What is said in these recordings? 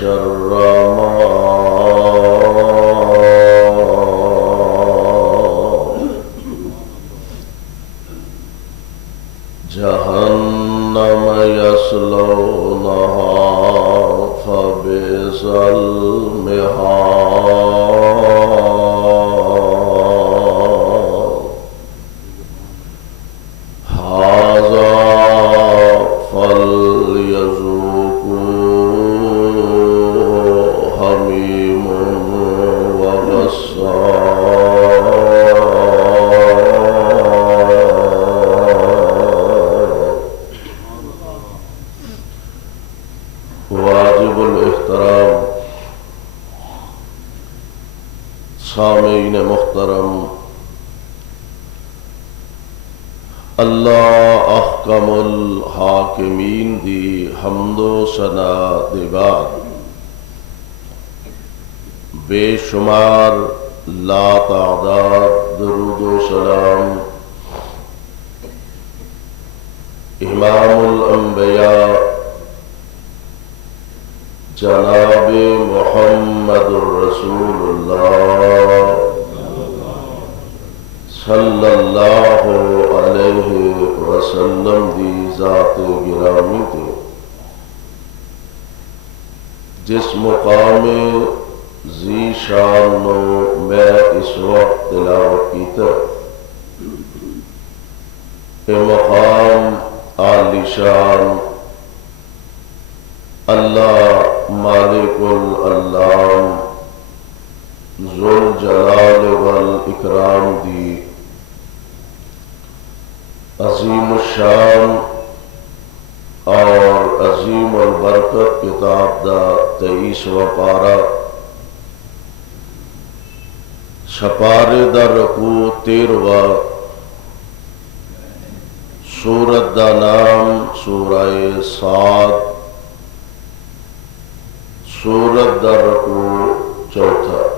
شر ما جهنم يصلونها فبئس المهاد هذا فليذوقوه حميم واجب الاحترام سامعین محترم، اللہ احکم الحاکمین دی حمد و ثنا دے بعد بے شمار لا تعداد درود و سلام امام الانبیاء جناب محمد الرسول اللہ صلی اللہ علیہ وسلم دی ذات گرامی تے جس مقام ذی شان نو میں اس وقت تلاوت کیتا اے مقام عالی شان اللہ مالک العلام ذو الجلال والاکرام دی عظیم الشان اور عظیم البرکت کتاب دا 23واں پارہ چھپارے دا رکوع 13واں سورت دا نام سورہ صاد سورت دا رکوع 4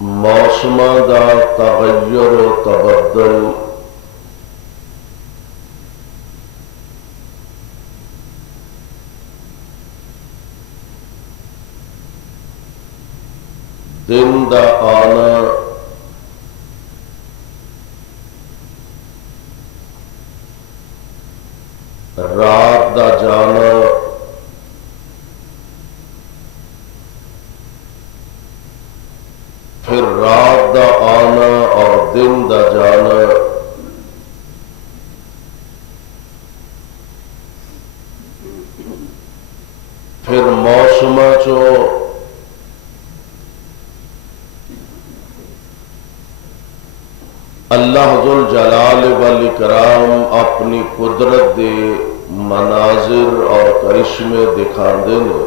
موسماں دا تغیر و تبدل دن دا آنا رات دا جانا پھر رات دا آنا اور دن دا جانا پھر موسماں چو اللہ ذو الجلال والاکرام اپنی قدرت دے مناظر اور کرشمے دکھاندے نے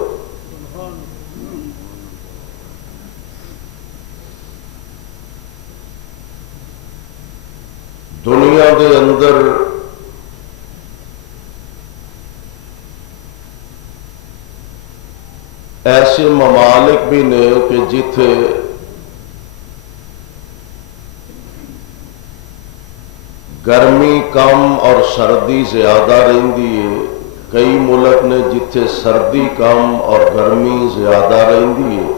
دنیا دے اندر ایسے ممالک بھی نے کہ جتھے گرمی کم اور سردی زیادہ رہندی ہے، کئی ملک نے جتھے سردی کم اور گرمی زیادہ رہندی ہے۔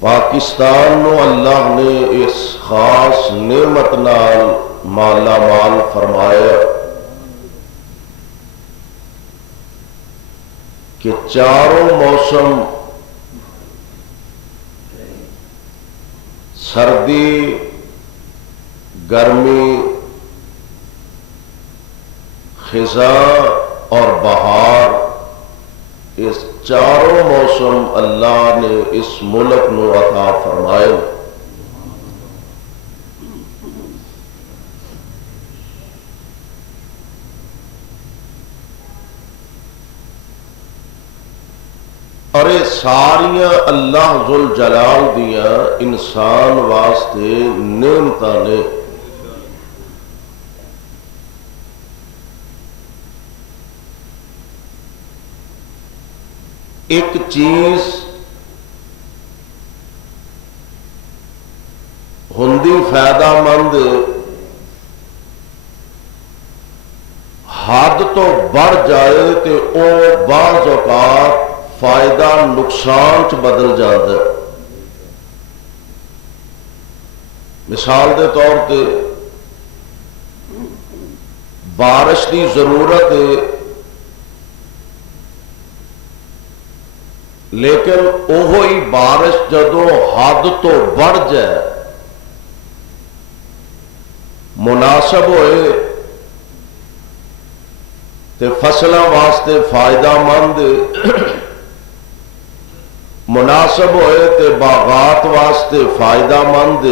پاکستان نو اللہ نے اس خاص نعمت نال مالا مال فرمایا کہ چاروں موسم سردی، گرمی، خزاں اور بہار، اس چاروں موسم اللہ نے اس ملک نو عطا فرمائے۔ اور یہ ساریاں اللہ ذوالجلال دیاں انسان واسطے نعمتاں نے۔ ایک چیز ہندی فائدہ مند حد تو بڑھ جائے تو وہ بعض اوقات فائدہ نقصان چ بدل جاتا ہے. مثال دے طور پہ بارش کی ضرورت ہے لیکن وہی بارش جدو حد تو بڑھ جائے مناسب ہوئے تے فصلوں واسطے فائدہ مند مناسب ہوئے تے باغات واسطے فائدہ مند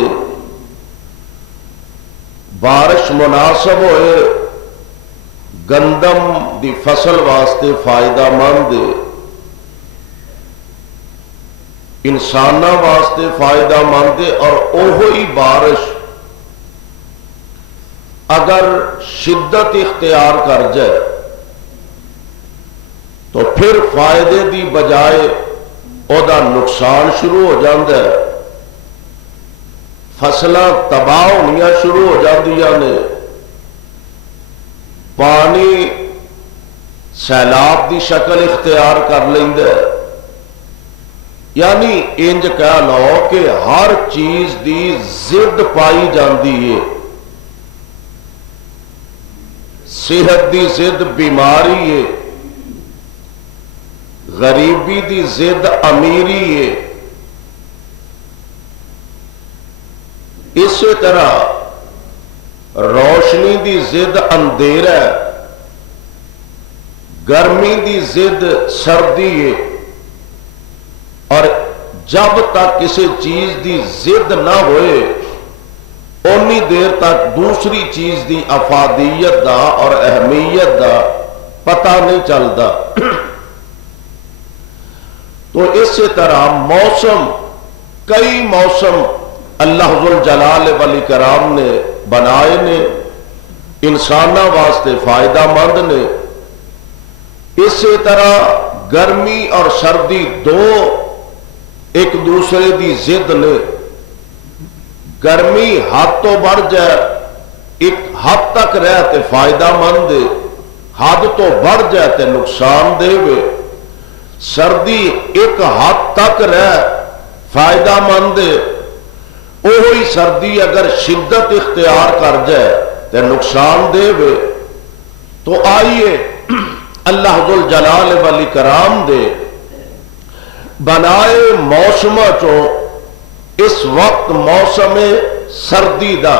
بارش مناسب ہوئے گندم دی فصل واسطے فائدہ مند انسانوں واسطے فائدہ مند اور وہی بارش اگر شدت اختیار کر جائے تو پھر فائدے دی بجائے او دا نقصان شروع ہو جاتا ہے. فصلاں تباہ ہونیاں شروع ہو جاندیاں نے. پانی سیلاب دی شکل اختیار کر لیندا ہے. یعنی انج کہہ لو کہ ہر چیز دی ضد پائی جاندی ہے. صحت دی ضد بیماری ہے، غریبی دی ضد امیری ہے. اسی طرح روشنی دی ضد اندھیرا ہے، گرمی دی ضد سردی ہے. اور جب تک کسی چیز دی ضد نہ ہوئے اونی دیر تک دوسری چیز دی افادیت دا اور اہمیت دا پتہ نہیں چلتا. تو اسی طرح موسم، کئی موسم اللہ ذوالجلال والاکرام نے بنائے نے، انسانوں واسطے فائدہ مند نے. اسی طرح گرمی اور سردی دو ایک دوسرے دی ضد نے. گرمی حد تو بڑھ جائے ایک حد تک رہ تے فائدہ مند، حد تو بڑھ جائے تے نقصان دے وے. سردی ایک حد تک رہ فائدہ مند، وہی سردی اگر شدت اختیار کر جائے تے نقصان دے وے. تو آئیے اللہ ذوالجلال والاکرام دے بنائے موسم چو اس وقت موسم سردی دا.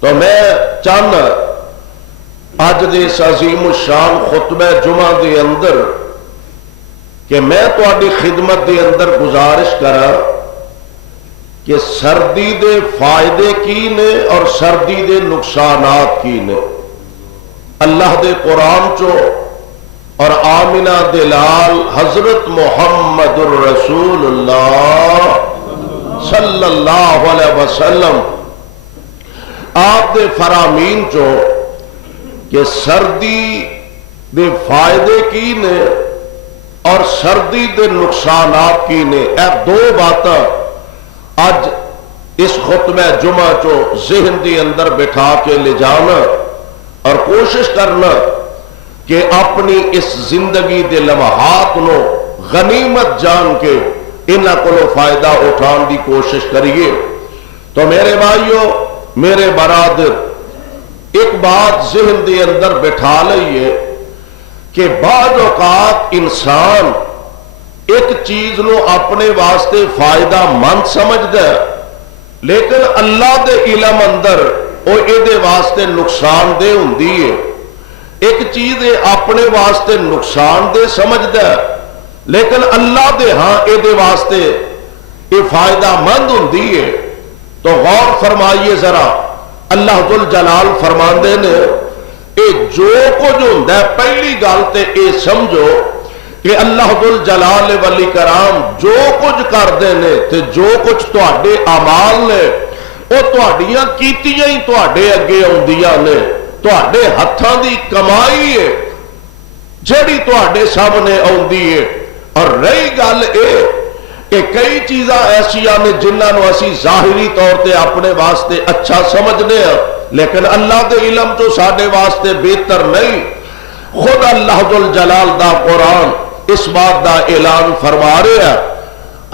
تو میں چاہنا اج دے اس عظیم الشان خطبہ جمعہ دے اندر کہ میں تہاڈی خدمت دے اندر گزارش کرا کہ سردی دے فائدے کی نے اور سردی دے نقصانات کی نے. اللہ دے قرآن چو اور آمنہ دلال حضرت محمد الرسول اللہ صلی اللہ علیہ وسلم آپ دے فرامین چو کہ سردی دے فائدے کی نے اور سردی دے نقصانات کی نے. اے دو باتاں اج اس خطبہ جمعہ چو ذہن دی اندر بٹھا کے لے جانا اور کوشش کرنا کہ اپنی اس زندگی دے لمحات نو غنیمت جان کے انہاں کولوں فائدہ اٹھان دی کوشش کریے. تو میرے بھائیو، میرے برادر، ایک بات ذہن دے اندر بٹھا لئیے کہ بعض اوقات انسان ایک چیز نو اپنے واسطے فائدہ مند سمجھدا ہے لیکن اللہ دے علم اندر وہ یہ واسطے نقصان دہ ہوندی ہے. ایک چیز اپنے واسطے نقصان دہ سمجھدا ہے لیکن اللہ دے ہاں یہ واسطے یہ فائدہ مند ہوندی ہے. تو غور فرمائیے ذرا، اللہ ذوالجلال فرماندے نے اے جو کچھ ہوندا ہے پہلی گل تے اے سمجھو کہ اللہ ذوالجلال والاکرام جو کچھ کردے نے تے جو کچھ تواڈے اعمال نے وہ تواڈیاں کیتیاں ہی تواڈے اگے آوندیاں نے، تواڈے ہتھاں دی کمائی ہے جیڑی تواڈے سامنے آوندی ہے. اور رہی گل یہ کہ کئی چیزاں ایسا نے جنہوں اسی ظاہری طور تے اپنے واسطے اچھا سمجھنے ہیں لیکن اللہ دے علم تو ساڈے واسطے بہتر نہیں. خود اللہ ذوالجلال دا قرآن اس بات دا اعلان فرما رہا ہے.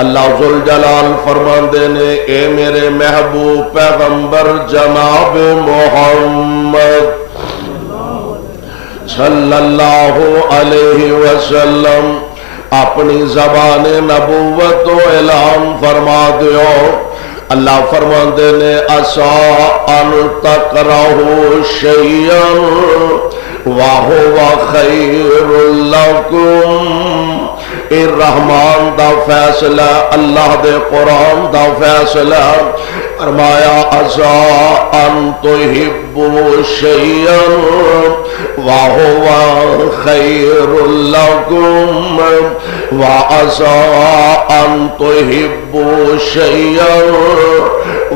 اللہ ذوالجلال فرماندے نے اے میرے محبوب پیغمبر جناب محمد صلی اللہ علیہ وسلم اپنی زبان نبوت و اعلان فرما دیو. اللہ فرماندے نے اسا ان تکرہوا شیئا وَهُوَ خَيْرٌ لَكُمْ. اے رحمان دا فیصلہ اللہ دے قرآن دا فیصلہ فرمایا اسا ان تحبوا شیئا وَهُوَ خَيْرٌ لَكُمْ وَعَسَىٰ أَن تُحِبُّوا شَيْئًا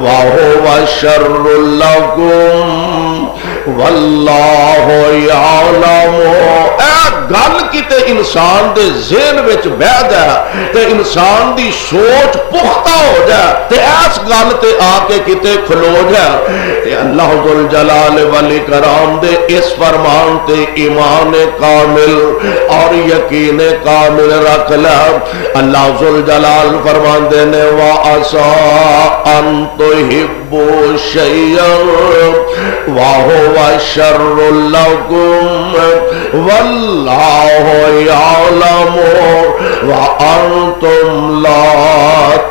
وَهُوَ شَرٌّ لَكُمْ وَاللَّهُ يَعْلَمُ. گل کتے انسان دے ذہن وچ بہ جائے تے انسان دی سوچ پختہ ہو جائے تے اس گل تے آ کے کتے کھلو جائے تے اللہ ذوالجلال والاکرام دے اس فرمان تے ایمان کامل اور یقین کامل رکھ لے. اللہ ذوالجلال فرماندے نے وَعَسَىٰ أَن تُحِبُّوا شَيْئًا وَهُوَ شَرٌّ لَكُمْ وَاللَّهُ يَعْلَمُ وَأَنْتُمْ لَا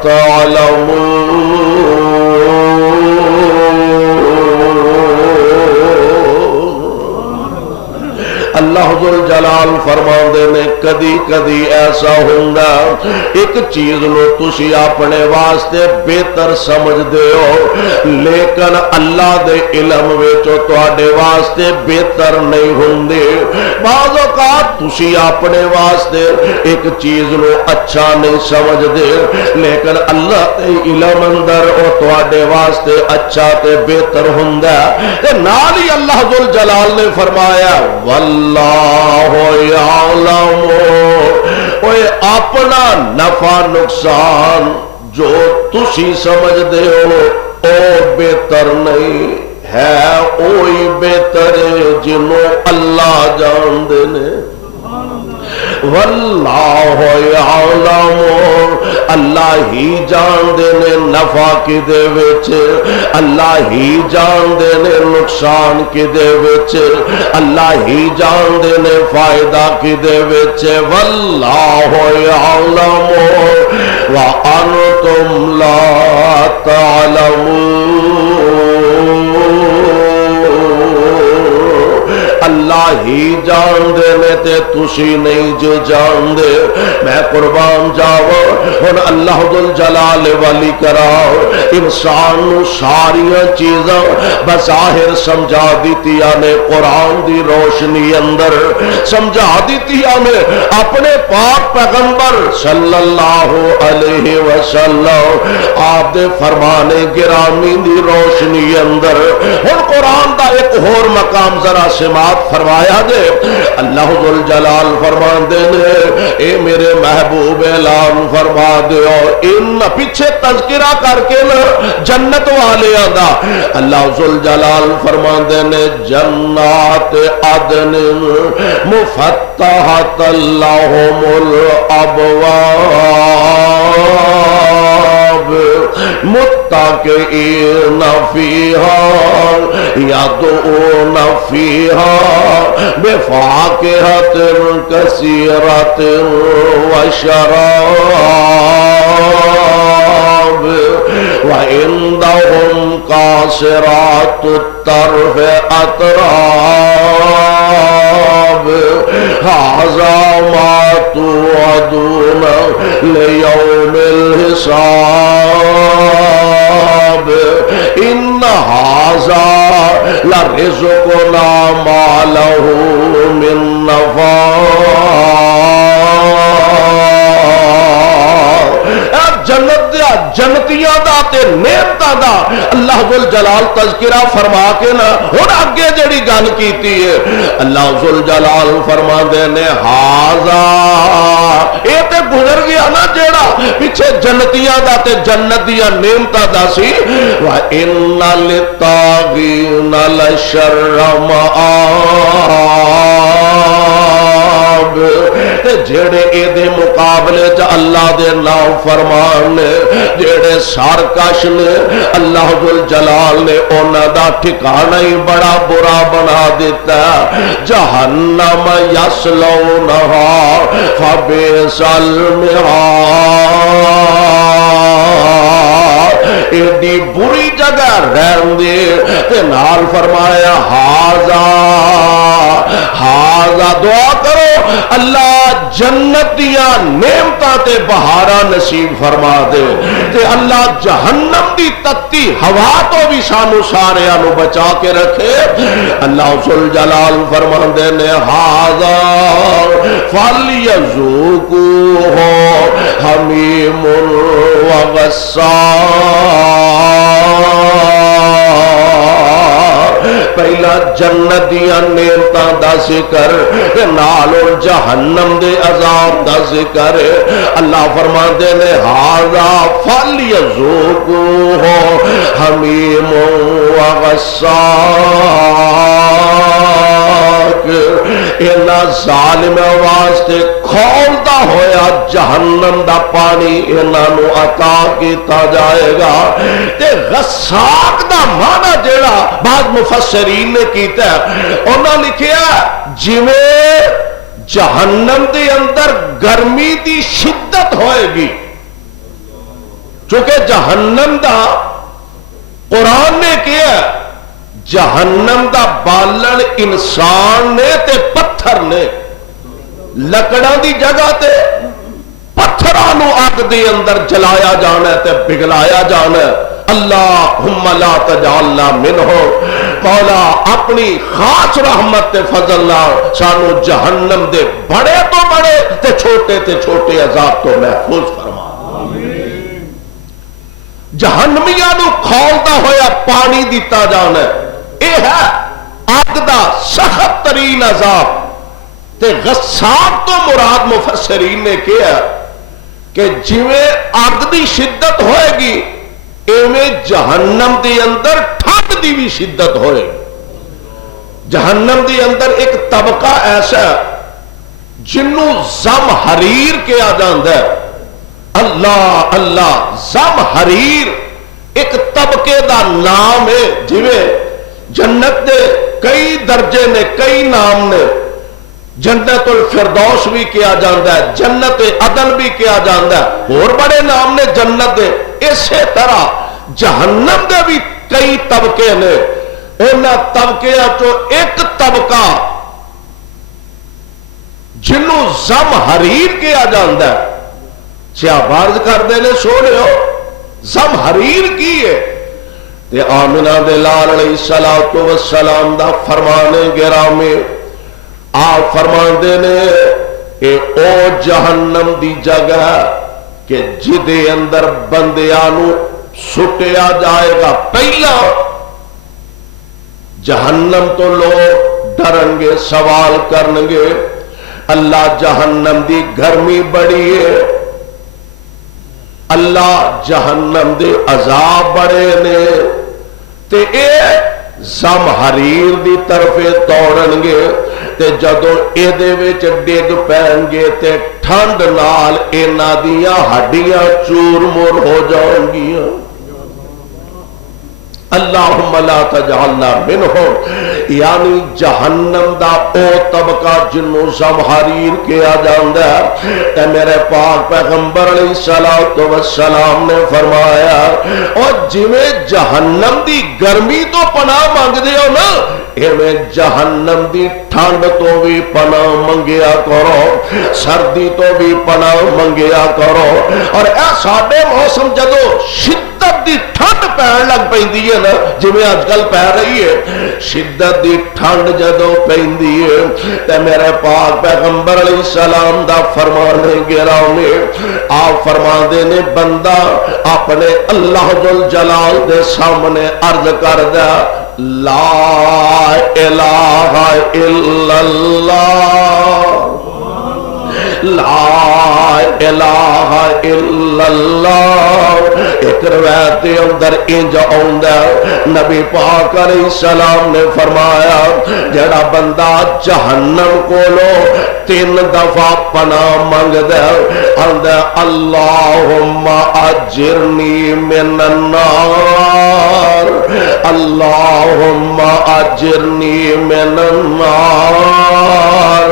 تَعْلَمُونَ. اللہ ذوالجلال فرماندے نے کدی کدی ایسا ہوگا ایک چیز نو تسی اپنے واسطے بہتر سمجھ دے ہو لیکن اللہ دے علم وچوں تواڈے واسطے بہتر نہیں ہوندے. بعض اوقات تسی اپنے واسطے ایک چیز نو اچھا نہیں سمجھ دے لیکن اللہ دے علم اندر او تواڈے واسطے اچھا تے بہتر ہوندا تے نال ہی اللہ ذوالجلال نے فرمایا اللہ یعلم. اوے اپنا نفع نقصان جو تسی سمجھ دے ہو او بہتر نہیں ہے اوہی بہتر ہے جنوں اللہ جان دے نے. واللہ یعلم اللہ ہی جان دے نے نفع کی دے وچ اللہ ہی جان دے نے نقصان کی دے وچ اللہ ہی جان دے نے فائدہ کی دے وچ. واللہ یعلم وانتم لا تعلمون. اللہ ہی جان دے نے تے تسی نہیں جو جان دے. میں قربان جاواں ہن اللہ ذوالجلال والی کراؤ انسان نو ساریاں چیزاں بظاہر سمجھا دیتیاں نے قرآن دی روشنی اندر سمجھا دیتیاں نے اپنے پاک پیغمبر صلی اللہ علیہ وسلم آپ دے فرمان گرامی دی روشنی اندر. ہن قرآن دا ایک اور مقام ذرا سماعت فرمایا دے. اللہ ذوالجلال فرماندے نے اے میرے محبوب اعلان فرما دیو ان پیچھے تذکرہ کر کے جنت والیاں دا اللہ ذوالجلال فرماندے نے جنات عدن مفتحۃ لہم الابواب متکئین فیہا یدعون فیہا بفاکہۃ کثیرۃ وشراب وعندہم قاصرات الطرف اتراب ھذا ما توعدون لیوم الحساب ان ھذا لرزقنا ما لہ من نفاد. جنت دیا جنتیاں دا تے نعمتاں دا اللہ ذل جلال تذکرہ فرما کے نا ہن اگے جڑی گل کیتی ہے اللہ ذل جلال فرما دے نے ہاذا اے تے گزر گیا نا جیڑا پیچھے جنتیاں دا تے جنت دیاں نعمتاں دا سی وَإِنَّ لِلطَّاغِينَ لَشَرَّ مآب تے جڑے اے دے مقابلے چ اللہ دے نام فرمان نے جڑے سارکش نے اللہ ذل جلال نے انہاں دا ٹھکانہ ہی بڑا برا بنا دیتا جہنم یصلونہا فبئس المہاد ایڈی بری جگہ رہن دے تے نال فرمایا ہاذا دعا کرو اللہ جنت دیا نعمتاں تے بہاراں نصیب فرما دے تے اللہ جہنم دی تتی ہوا تو بھی سانو ساریاں نو بچا کے رکھے اللہ ذل جلال فرماندے نے ہاذا فلیذوقوہ حمیم وغساق پہلا جنت دیاں نعمتاں دا ذکر نال جہنم دے عذاب دا ذکر اللہ فرماندے نے ہاذا فلیذوقوہ حمیم وغساق اینا ظالم واسطے کھولدا ہویا جہنم دا پانی انہاں نو عطا کیتا جائے گا تے غساق دا معنی جیڑا بعض مفسرین نے کیتا ہے انہاں لکھیا جویں جہنم دے اندر گرمی دی شدت ہوئے گی چونکہ جہنم دا قرآن نے کیا جہنم دا بالن انسان نے تے پتھر نے لکڑاں دی جگہ تے پتھرانو اگ دے اندر جلایا جانا ہے تے بگلایا جانا ہے اللہم لا تجعلنا منہم مولا اپنی خاص رحمت تے فضل سانو جہنم دے بڑے تو بڑے تے چھوٹے عذاب تو محفوظ فرما جہنمیاں نو کھولدا ہویا پانی دیتا جانا ہے اے ہے اگ دا سخت ترین عذاب تے غساق تو مراد مفسرین نے کیا کہ جویں اگ دی شدت ہوئے گی ایویں جہنم دی اندر ٹھنڈ دی بھی شدت ہوئے جہنم دی اندر ایک طبقہ ایسا جنوں زمہریر کیا جاندا ہے اللہ اللہ زمہریر ایک طبقے دا نام ہے جویں جنت دے کئی درجے نے کئی نام نے جنت الفردوس بھی کیا جاندا ہے جنت عدن بھی کیا جاندا ہے اور بڑے نام نے جنت دے اسی طرح جہنم دے بھی کئی طبقے نے انہاں طبقیاں چو ایک طبقہ جنوں زمہریر کیا جاندا ہے شہباز کر دینے سونے ہو زمہریر کی ہے تے آمنہ دے لال علیہ السلام دا فرمانے گرامی آپ فرمان دینے اے او جہنم دی جگہ کہ جدے اندر بندیانو سٹیا جائے گا پہلا جہنم تو لوگ ڈرنگے سوال کرنگے اللہ جہنم دی گرمی بڑی ہے اللہ جہنم دے عذاب بڑے نے تے اے زمہریر دی طرفے توڑنگے تے جدوں اے دے وچ ڈگ پین گے تے ٹھنڈ نال انہاں دیاں ہڈیاں چور مور ہو جاؤں گیاں اللہم لا تجعلنا منہم یعنی جہنم دا او طبقہ جنوں زمہریر کیا جاندا ہے تے میرے پاک پیغمبر علیہ السلام نے فرمایا اور جویں جہنم دی گرمی تو پناہ مانگ دے ہو نا ایویں جہنم دی ٹھنڈ تو بھی پناہ منگیا کرو، سردی تو بھی پناہ منگیا کرو۔ اور اے ساڈے موسم جدو شدت دی ٹھنڈ پین لگ پیندی ہے نا، جویں اج کل پی رہی ہے، شدت دی ٹھنڈ جدو پیندی ہے تے میرے پاک پیغمبر علیہ السلام دا فرمان گرامی، آپ فرماندے نے بندہ اپنے اللہ ذل جلال دے سامنے عرض کر دے لا الہ الا اللہ، لا الہ الا اللہ۔ ایک روایت کے اندر انج آندا نبی پاک علیہ السلام نے فرمایا جڑا بندہ جہنم کولو 3 دفعہ پناہ منگدا آندا اللہم اجرنی من النار، اللہم اجرنی من النار،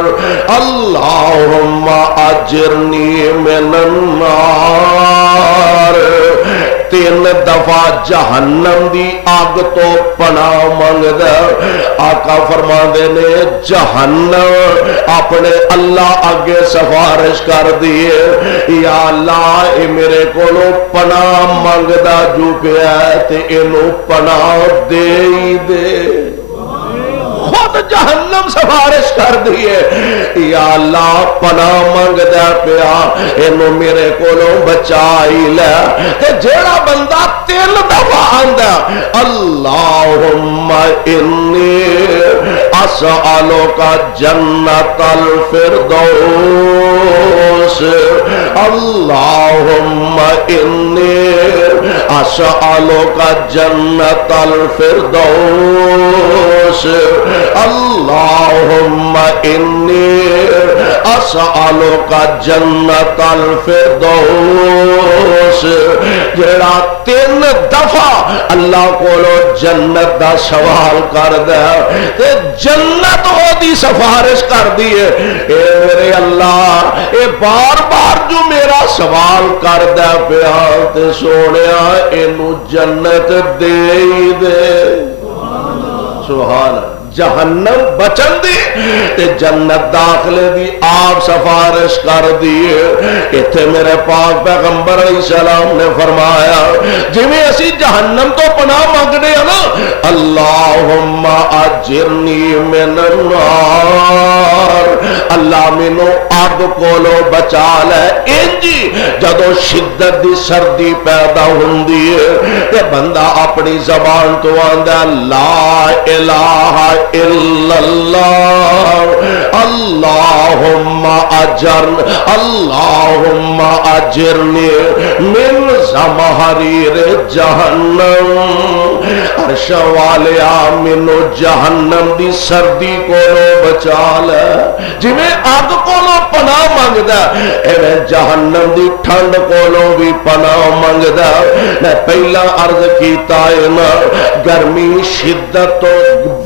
اللہم اجرنی من النار، 3 دفعہ جہنم دی آگ تو پناہ منگدا۔ آقا فرماندے نے جہنم اپنے اللہ آگے سفارش کر دیے یا اللہ اے میرے کولو پناہ منگدا جو پیا تے اینو پناہ دے ہی دے۔ خود جہنم سفارش کر دیے یا اللہ پناہ منگدا پیا اینو میرے کولوں بچائی لے۔ تے جیڑا بندہ 3 دفعہ آندا اللہم انی اسألک جنت الفردوس، اللہم انی اسألک جنت الفردوس، اللہم انی اسألک جنت الفردوس۔ جڑا 3 دفعہ اللہ کولو جنت دا سوال کر دے تے جنت او دی سفارش کر دیے اے میرے اللہ اے بار بار جو میرا سوال کر دے پیا تے سونیا اینو جنت دے ہی دے۔ سبحان اللہ۔ جہنم بچن دی تے جنت داخلے دی آپ سفارش کر دیے۔ ایتھے میرے پاک پیغمبر علیہ السلام نے فرمایا جویں اسی جہنم تو پناہ منگنے ہیں نا اللہم اجرنی من النار، اللہ مینو اگ کولو بچا لے۔ انجی جدو شدت دی سردی پیدا ہوندی ہے تے بندہ اپنی زبان تو آندا لا الہ الا اللہ، اللہم اجرنی من زمہریر جہنم، عرش والیا منو جہنم دی سردی کو بچا لے۔ جویں اگ کولو پناہ منگدا ایویں جہنم دی ٹھنڈ کولو بھی پناہ منگدا۔ میں پہلا عرض کیتا ہے نا گرمی شدت تو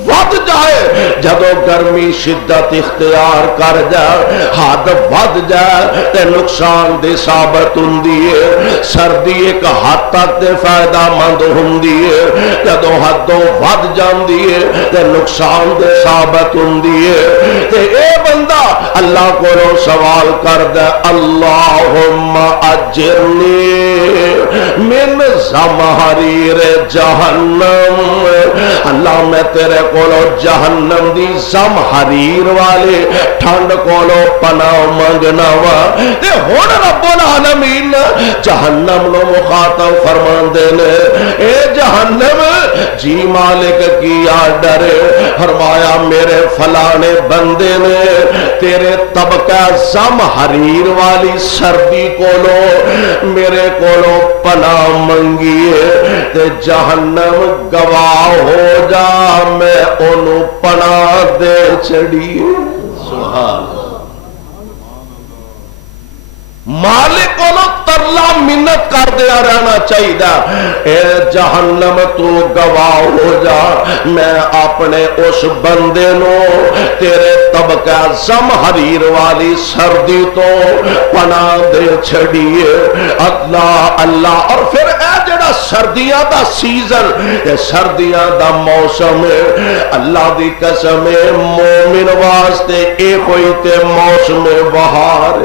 ود جائے، جدو گرمی شدت اختیار کر جائے حد ود جائے تے نقصان دے ثابت ہوندی ہے، سردی ایک حد تک تے فائدہ مند ہوندی ہے، جدو حدوں ود جاندی ہے تے نقصان دے ثابت ہوندی ہے۔ تے اے بندہ اللہ کو سوال کر دے اللہم اجرنی من زمہریر جہنم، اللہ میں تیرے کولو جہنم دی زمہریر والے ٹھنڈ کولو پناہ منگنا وا۔ تے ہن رب العالمین جہنم نو مخاطب فرماندے نے اے جہنم جی مالک کیا ڈرے، فرمایا میرے فلانے بندے نے تیرے طبقہ زمہریر والی سردی کولو میرے کولو پناہ منگی ہے تے جہنم گواہ ہو جا میں انہوں پناہ دے چڑی۔ سبحان مالک کو ترلا منت کر دیا رہنا چاہیے اے جہنم تو گواہ ہو جا میں اپنے اس بندے نو تیرے سبقہ زمحریر والی سردی تو پناہ دے چھڑیے اللہ اللہ. اور پھر اے جڑا سردیاں دا سیزن اے سردیاں دا موسم اللہ دی قسم مومن واسطے اے کوئی تے موسم بہار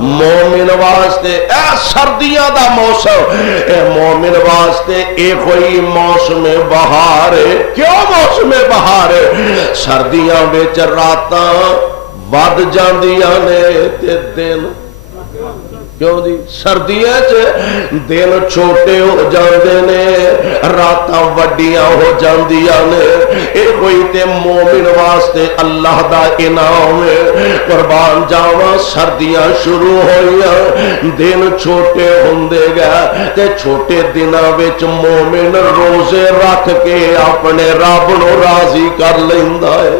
مومن واسطے اے سردیاں دا موسم اے مومن واسطے اے کوئی موسم بہار. کیوں موسم بہار؟ سردیاں وچ راتاں ود جاندیاں نے تے دن کیوں دی سردیاں دن چھوٹے ہو جاندے نے راتاں وڈیاں ہو جاندیاں نے. اے کوئی تے مومن واسطے اللہ دا انعام ہے. قربان جاواں سردیاں شروع ہوئیاں دن چھوٹے ہوندے گئے تے چھوٹے دناں وچ مومن روزے رکھ کے اپنے رب نو راضی کر لیندا ہے.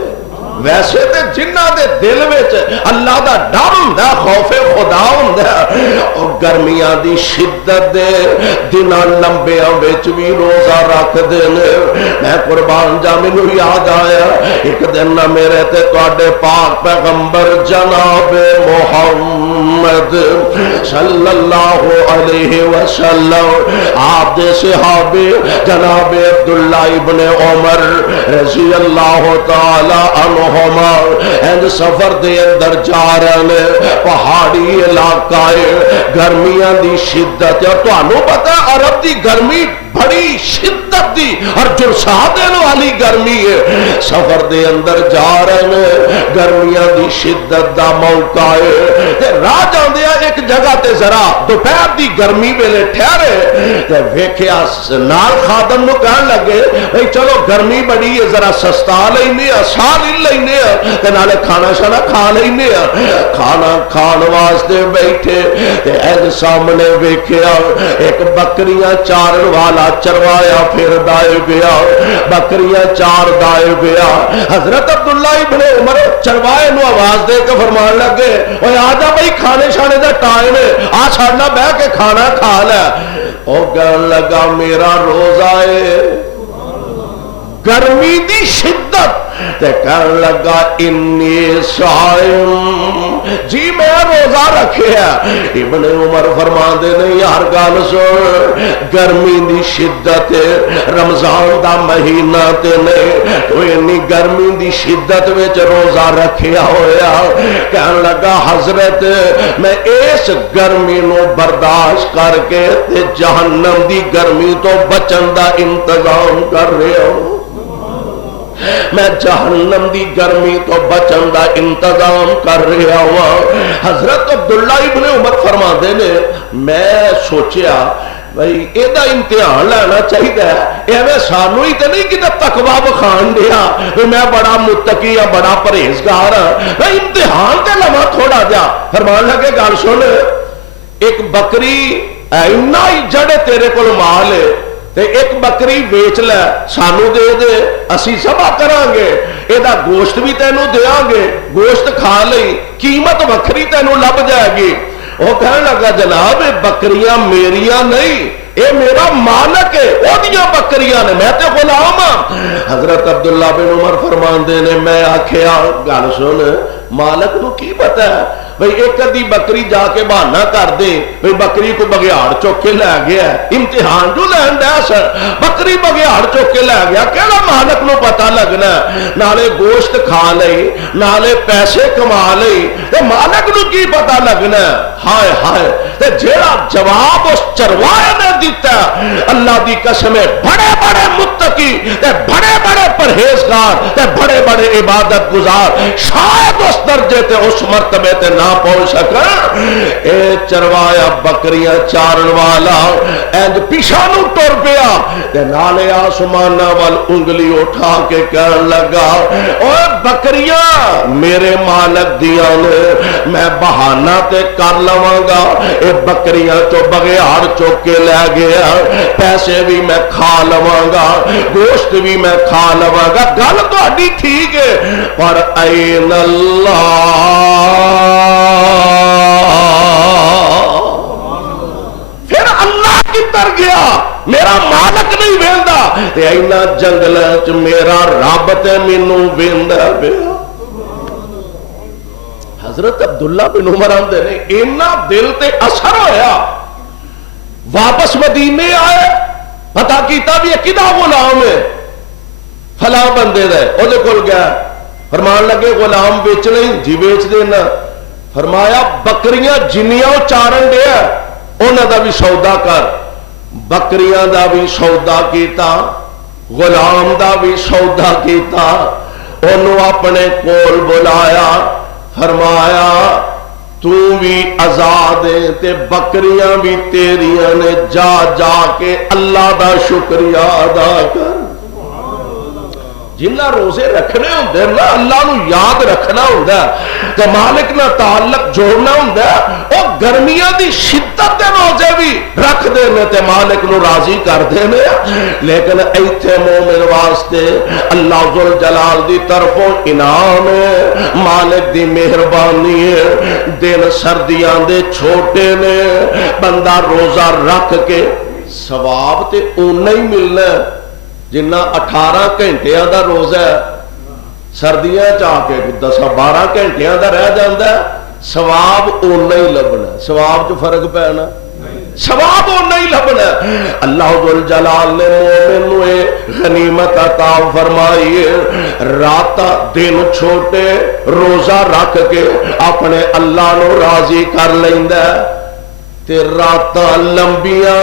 ویسے تے جنہ دے دل وچ اللہ دا ڈر ہوندا خوف خدا ہوندا اور گرمیاں دی شدت دے دناں لمبیاں وچ بھی روزہ رکھ دے نے. میں قربان جا مینوں یاد آیا ایک دن نہ میرے تے تواڈے پاک پیغمبر جناب محمد صلی اللہ علیہ وسلم آپ دے صحابے جناب عبداللہ ابن عمر رضی اللہ تعالی عنہ سفر دے اندر جا رہے ہیں. پہاڑی علاقہ ہے گرمیاں دی شدت اور تانوں پتہ عرب دی گرمی بڑی شدت دی اور جرسا دین والی گرمی ہے. سفر دے اندر جا رہے ہیں گرمیاں دی شدت دا موقع ہے تے راہ جاندیا ایک جگہ تے ذرا دوپہر دی گرمی ویلے ٹھہرے تے ویکھیا نال خادم نو کہن لگے بھئی چلو گرمی بڑی ہے ذرا سستا لینے سا لینے تے نالے کھانا شانا کھا لینے. کھانا کھان واسطے بیٹھے تے اے سامنے ویکھیا ایک بکریاں چارن والا چروایا پھر دائے گیا بکریاں چار دائے گیا. حضرت عبداللہ ابن عمر چروائے نو آواز دے کے فرمان لگے اوے آجا بھئی کھانے شانے دا ٹائم ہے آ چھڑنا بہ کے کھانا کھا لے. او کہن لگا میرا روزہ ہے گرمی دی شدت تے کہن لگا انی صائم جی میں روزہ رکھیا. ابن عمر فرماندے نے یار گل سن گرمی دی شدت رمضان دا مہینہ تے نہیں تو انی گرمی دی شدت وچ روزہ رکھیا ہویا. کہن لگا حضرت میں اس گرمی نو برداشت کر کے تے جہنم دی گرمی تو بچن دا انتظام کر رہا ہوں. میں جہنم دی گرمی تو بچن دا انتظام کر رہا ہوں. حضرت عبداللہ ابن عمر فرماندے نے میں سوچیا بھئی ایدہ امتحان لینا چاہیے ایویں سانو ہی تے نہیں کہ تقوی بخان دیا میں بڑا متقی یا بڑا پرہیزگار ہاں امتحان تے لواں تھوڑا جا. فرمان لگے گل سن ایک بکری اینا ہی جڑے تیرے کول مال ہے تے ایک بکری بیچ لے سانو دے دے اسی سبا کران گے ایدہ گوشت بھی تینوں دیاں گے گوشت کھا لئی قیمت وکھری تینوں لب جائے گی. وہ کہنے لگا جناب بکریاں میریاں نہیں اے میرا مالک ہے او دیاں بکریاں نے میں تے غلام ہاں. حضرت عبداللہ بن عمر فرماندے نے میں آکھیا گل سن مالک نو کی پتہ ہے بھئی ایک ادھی بکری جا کے بہانہ کر دے بھئی بکری کو بگیاڑ چوک کے لے گیا ہے امتحان جو لین دیا سر بکری بگیاڑ چوک کے لے گیا کہنا مالک نو پتہ لگنا نالے گوشت کھا لئی نالے پیسے کما لئی تے مالک نو کی پتہ لگنا. ہائے ہائے تے جیڑا جواب اس چروائے نے دیتا اللہ دی قسم بڑے بڑے متقی تے بڑے بڑے پرہیزگار تے بڑے بڑے عبادت گزار شاید اس درجے تے اس مرتبے تے نہ پہنچ سکا. اے چروایا بکریاں چارن والا اینج پیچھا نو ٹر پیا تے نالے آسمانہ وال انگلی اٹھا کے کہن لگا اوے بکریاں میرے مالک دیاں نے میں بہانہ تے کر لواں گا اے بکریاں تو بغیاڑ چوک کے لے گیا پیسے بھی میں کھا لواں گا گوشت بھی میں کھا لواں گا. گل تو اڈی ٹھیک ہے پر این اللہ پھر اللہ کدھر گیا میرا مالک نہیں ویندا تے اینا جنگل چ میرا رب تے مینوں ویندا پیا. حضرت عبداللہ بن عمر آندے نے اینا دل تے اثر ہویا، واپس مدینے آئے، پتا کیتا بھی کدا غلام ہے، فلاں بندے دے، او دے کول گیا، فرمان لگے غلام بیچنے، جی بیچ دینا، فرمایا بکریاں جنیاں چارن دے انہاں دا بھی سودا کر، بکریاں دا بھی سودا کیتا، غلام دا بھی سودا کیتا، انہوں اپنے کول بلایا، فرمایا تو بھی آزاد ہے تے بکریاں بھی تیریاں نے، جا جا کے اللہ دا شکریہ ادا کر۔ جنہ روزے رکھنے ہوندے نا اللہ نو یاد رکھنا ہوندا تے مالک نہ تعلق جوڑنا ہوندا، او گرمیاں دی شدت دے روزے بھی رکھ دے نے تے مالک نو راضی کر دے نے، لیکن ایتھے مومن واسطے اللہ ذل جلال دی طرفوں انعام ہے، مالک دی مہربانی ہے، دن سردیاں دے چھوٹے نے، بندہ روزہ رکھ کے ثواب تے اونا ہی ملنا ہے جنہ 18 گھنٹیاں دا روزہ ہے، سردیاں چاہ کے 10-12 گھنٹیاں دا رہ جاندہ ہے، ثواب اونا ہی لبنا، ثواب جو فرق پینا، ثواب اونا ہی لبنا۔ اللہ ذل جلال نے مومن نوے غنیمت عطا فرمائی، رات دن چھوٹے روزہ رکھ کے اپنے اللہ نو راضی کر لیندہ، تے رات لمبیاں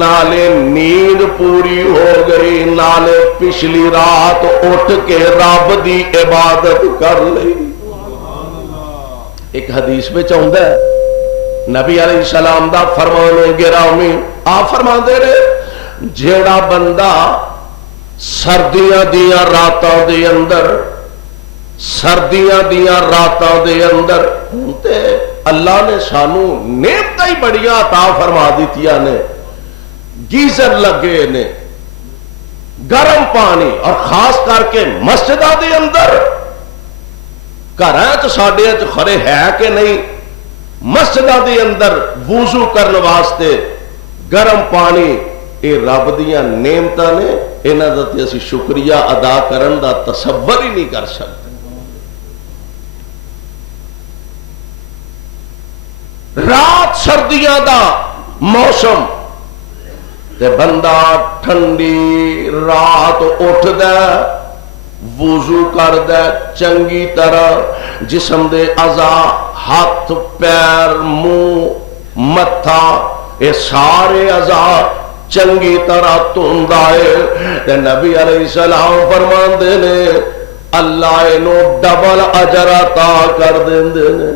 نالے نیند پوری ہو گئی، نالے پچھلی رات اٹھ کے رب دی عبادت کر لی۔ ایک حدیث میں چاہتا ہے نبی علیہ السلام دا فرمان گرامی، آپ فرمان دے رہے جیڑا بندہ سردیاں دیاں راتاں دے اندر، سردیاں دیاں راتاں دے اندر تے اللہ نے سانو نعمتاں ہی بڑیاں عطا فرما دیتیاں نے، گیزر لگے نے، گرم پانی، اور خاص کر کے مسجدہ دے اندر، گھراں ساڈے خرے ہے کہ نہیں، مسجدہ دے اندر وضو کرنے واسطے گرم پانی، اے رب دیاں نعمتاں نے، انہاں دا تے اسی شکریہ ادا کرن دا تصور ہی نہیں کر سکتے۔ رات سردیاں دا موسم تے بندہ ٹھنڈی رات اٹھ دے، وضو کر دے چنگی طرح، جسم دے اعضاء ہاتھ پیر منہ متھا یہ سارے اعضاء چنگی طرح دھوندائے، تے نبی علیہ السلام فرماندے نے اللہ انہوں ڈبل اجر عطا کر دیندے نے،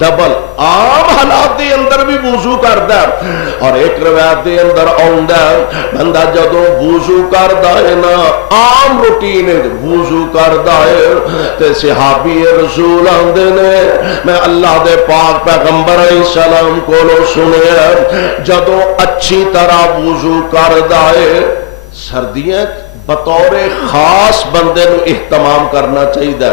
ڈبل۔ عام حالات دے اندر بھی وضو کردا ہے، اور ایک روایت دے اندر آندا ہے بندہ جدوں وضو کردا ہے نا، عام روٹین وضو کردا ہے تے صحابی رسول آندے نے میں اللہ دے پاک پیغمبر علیہ السلام کولوں سنیا جدوں اچھی طرح وضو کردا ہے، سردیاں بطور خاص بندے نو اہتمام کرنا چاہیے،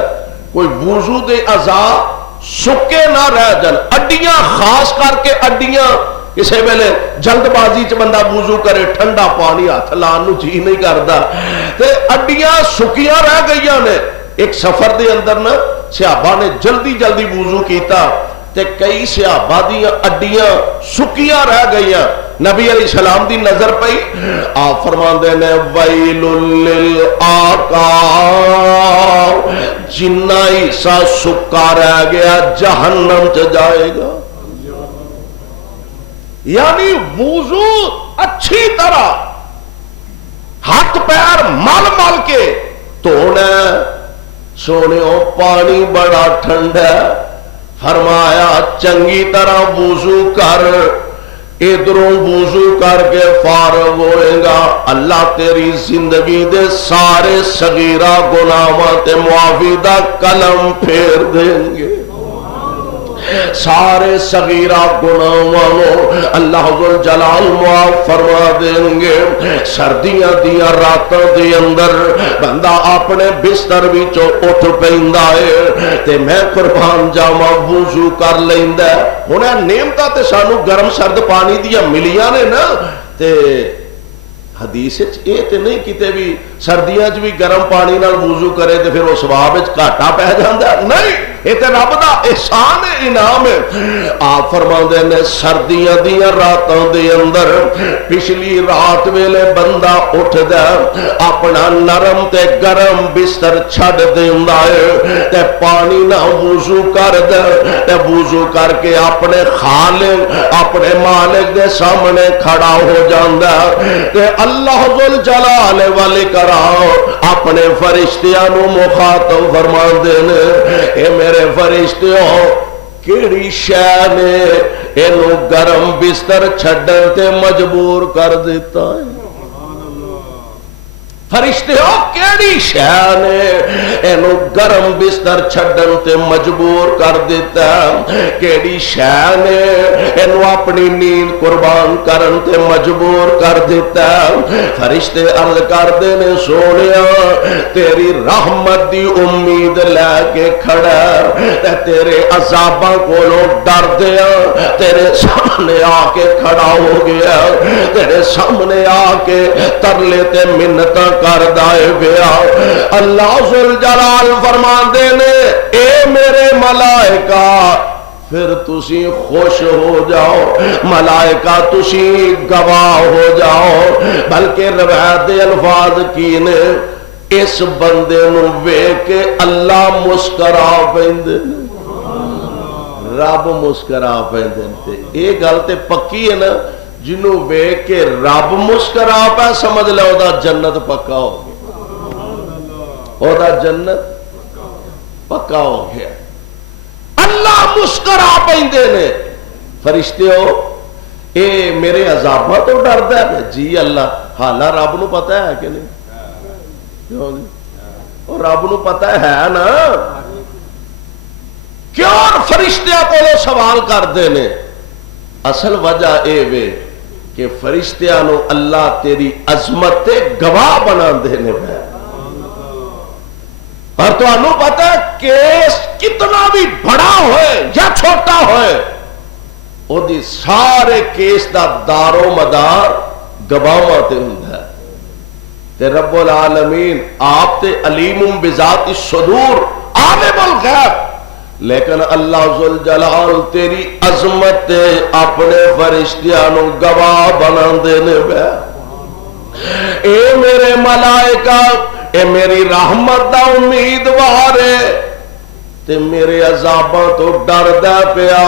کوئی وضو دے اعضاء سکے نہ رہ جان، اڈیاں خاص کر کے اڈیاں کسے ویلے جلد بازی چ بندہ وضو کرے ٹھنڈا پانی ہاتھ لان نو جی نہیں کردا تے اڈیاں سکیاں رہ گئیاں نے۔ ایک سفر دے اندر نا صحابہ نے جلدی جلدی وضو کیتا تے کئی صحابہ دی اڈیاں سکیاں رہ گئیاں، نبی علیہ السلام دی نظر پئی، آپ فرماندے نے ویل للآقا، جنہ حصہ سکا رہ گیا جہنم چ جائے گا۔ یعنی وضو اچھی طرح ہاتھ پیر مل مل کے دھونا، سونے پانی بڑا ٹھنڈا، فرمایا چنگی طرح وضو کر، ادھروں وضو کر کے فارغ ہوئے گا، اللہ تیری زندگی دے سارے صغیرہ گناہاں تے معافی دا قلم پھیر دیں گے، سارے صغیرہ گناہاں اللہ ذل جلال معاف فرما دیں گے۔ سردیاں دیاں راتاں دے اندر بندہ اپنے بستر وچوں اٹھ پیندا ہے تے میں قربان جاواں وضو کر لیندا، ہن نعمتاں تے سانو گرم سرد پانی دیاں ملیاں نے نا، تے حدیث اے تے نہیں کتے بھی سردیاں بھی گرم پانی نال وضو کرے تو پھر وہ ثواب وچ گھاٹا پی جاندا نہیں، یہ تے رب دا احسان ہے، انعام ہے۔ آپ فرماندے نے سردیاں دیاں راتاں دے اندر پچھلی رات ویلے بندہ اٹھدا اپنا نرم تے گرم بستر چھڈ دیندا ہے تے پانی نال وضو کردا تے وضو کر کے اپنے خالق اپنے مالک دے سامنے کھڑا ہو جاندا تے اللہ ذوالجلال والاکرام اپنے فرشتیاں نو مخاطب فرماندے نے، اے میرے فرشتیوں کیڑی شے نے اینو گرم بستر چھڈن تے مجبور کر دیتا ہے؟ فرشتے ہو کیڑی شے نے اینو گرم بستر چھڈن تے مجبور کر دیتا ہے؟ کیڑی شے نے اینو اپنی نیند قربان کرن تے مجبور کر دیتا ہے؟ فرشتے عرض کردے نے سونیا تیری رحمت دی امید لے کے کھڑا تے تیرے عذاباں کولوں ڈردیا تیرے سامنے آ کے کھڑا ہو گیا، تیرے سامنے آ کے ترلے تے منتاں کر دائے گیا۔ اللہ ذوالجلال فرماندے نے اے میرے ملائکہ پھر تسی خوش ہو جاؤ، ملائکہ تسی گواہ ہو جاؤ، بلکہ روایت دے الفاظ کی نے اس بندے نو ویکھ کے اللہ مسکرا پیندے، رب مسکرا پیندے تے یہ گل تے پکی ہے نا، جنوں ویکھ کے رب مسکرا پہ سمجھ لے او دا جنت پکا ہو گیا، او دا جنت پکا ہو گیا۔ اللہ مسکرا پیندے نے، فرشتے ہو اے میرے عذاباں تو ڈردا ہے؟ جی اللہ، حالا رب نو پتہ ہے کہ نہیں؟ کیوں نہیں؟ اور رب نو پتہ ہے نا، کیوں فرشتیاں کو سوال کردے نے؟ اصل وجہ اے وے کہ فرشتیاں نو اللہ تیری عظمت تے گواہ بنا دینے پہ، اور تو انہوں پتہ ہے کیس کتنا بھی بڑا ہوئے یا چھوٹا ہوئے او دی سارے کیس دا دار و مدار گواہ تے ہوندا ہے تے رب العالمین آپ تے علیم بذات الصدور عالم الغیب، لیکن اللہ ذوالجلال تیری عظمت اپنے فرشتیاں نو گواہ بنا دینے پہ۔ اے میرے ملائکہ اے میری رحمت دا امیدوار تے میرے عذاباں تو ڈردا پیا،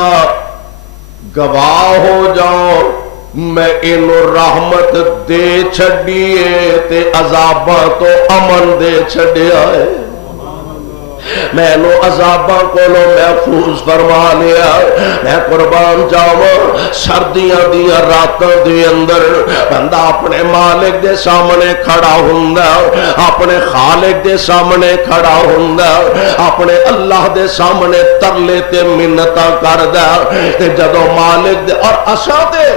گواہ ہو جاؤ میں اینو رحمت دے چھڈیے تے عذاباں تو امن دے چھڈیا ہے، میں نو عذاباں کولوں محفوظ فرما لیا۔ میں قربان جاواں سردیاں دیاں راتاں دے اندر بندہ اپنے مالک دے سامنے کھڑا ہوندا، اپنے خالق دے سامنے کھڑا ہوندا، اپنے اللہ دے سامنے ترلے تے منتاں کردا تے جدوں مالک دے، اور اساں تے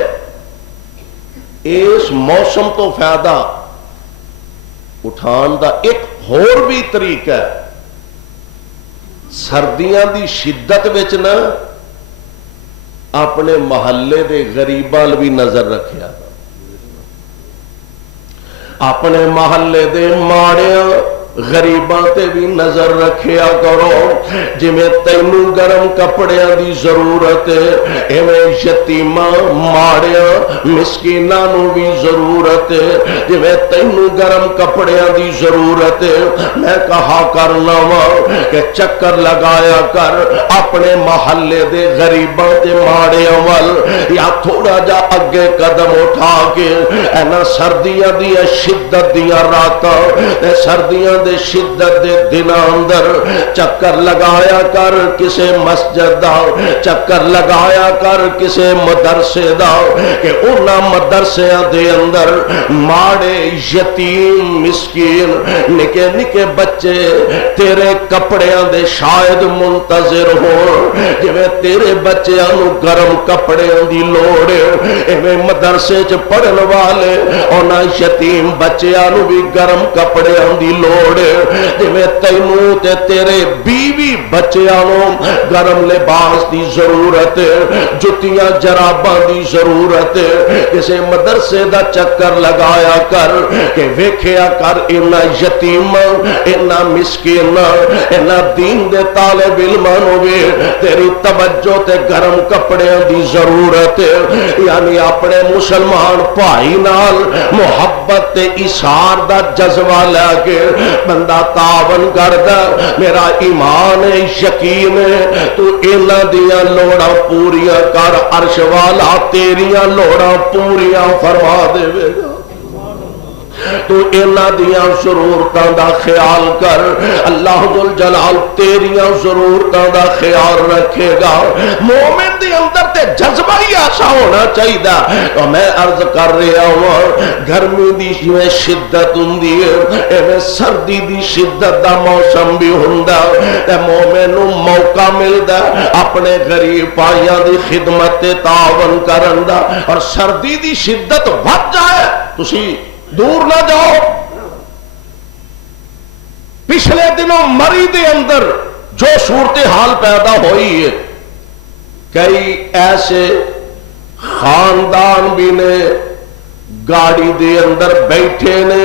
اس موسم تو فائدہ اٹھان دا ایک ہور بھی طریقہ ہے، سردیاں دی شدت وچ نا اپنے محلے دے غریباں بھی نظر رکھیا، اپنے محلے دے ماڑیاں غریباں تے بھی نظر رکھیا کرو، جی میں تینوں گرم کپڑیاں دی ضرورت ہے ایویں یتیماں ماڑیاں مسکیناں نو بھی ضرورت ہے، جی میں تینوں گرم کپڑیاں دی ضرورت ہے۔ میں کہا کرنا وا کہ چکر لگایا کر اپنے محلے دے غریباں تے ماڑیاں ول، یا تھوڑا جا اگے قدم اٹھا کے اینا سردیاں دی شدت دیاں راتاں تے سردیاں دے شدت دے دن اندر چکر لگایا کر کسے مسجد دا، چکر لگایا کر کسے مدرسے دا، کہ انہاں مدرسیاں دے اندر ماڑے یتیم مسکین نکے نکے بچے تیرے کپڑیاں دے شاید منتظر ہو، جویں تیرے بچیاں نو گرم کپڑیاں دی لوڑ ہے، ایویں مدرسے چ پڑھن والے انہاں یتیم بچیاں نو بھی گرم کپڑیاں دی لوڑ ہے، جویں تینوں تے تیرے بیوی بچیاں نو گرم لباس دی ضرورت ہے، جتیاں جراباں دی ضرورت ہے۔ کسے مدرسے دا چکر لگایا کر کہ ویکھیا کر انہاں یتیم انہاں مسکین انہاں دین دے طالب علماں نو بھی تیری توجہ تے گرم کپڑیاں دی ضرورت ہے۔ یعنی اپنے مسلمان بھائی نال محبت تے اثار دا جذبہ لے کے بندہ تعاون کردا، میرا ایمان ہے یقین ہے تو انہاں دیاں لوڑاں پوریاں کر، عرش والا تیریاں لوڑاں پوریاں فرما دے گا۔ تو انہاں دیاں ضرورتاں دا خیال کر، اللہ ذل جلال تیریاں ضرورتاں دا خیال رکھے گا۔ مومن دے اندر تے جذبہ ہی ایسا ہونا چاہیے۔ تو میں عرض کر رہا ہوں گرمی دی جویں شدت ہوندی ہے ایویں سردی دی شدت دا موسم بھی ہوندا تے مومن نو موقع ملدا اپنے غریب بھائیاں دی خدمت تے تعاون کرن دا، اور سردی دی شدت ود جائے تسی دور نہ جاؤ۔ پچھلے دنوں مری دے اندر جو صورتحال پیدا ہوئی ہے، کئی ایسے خاندان بھی نے گاڑی دے اندر بیٹھے نے،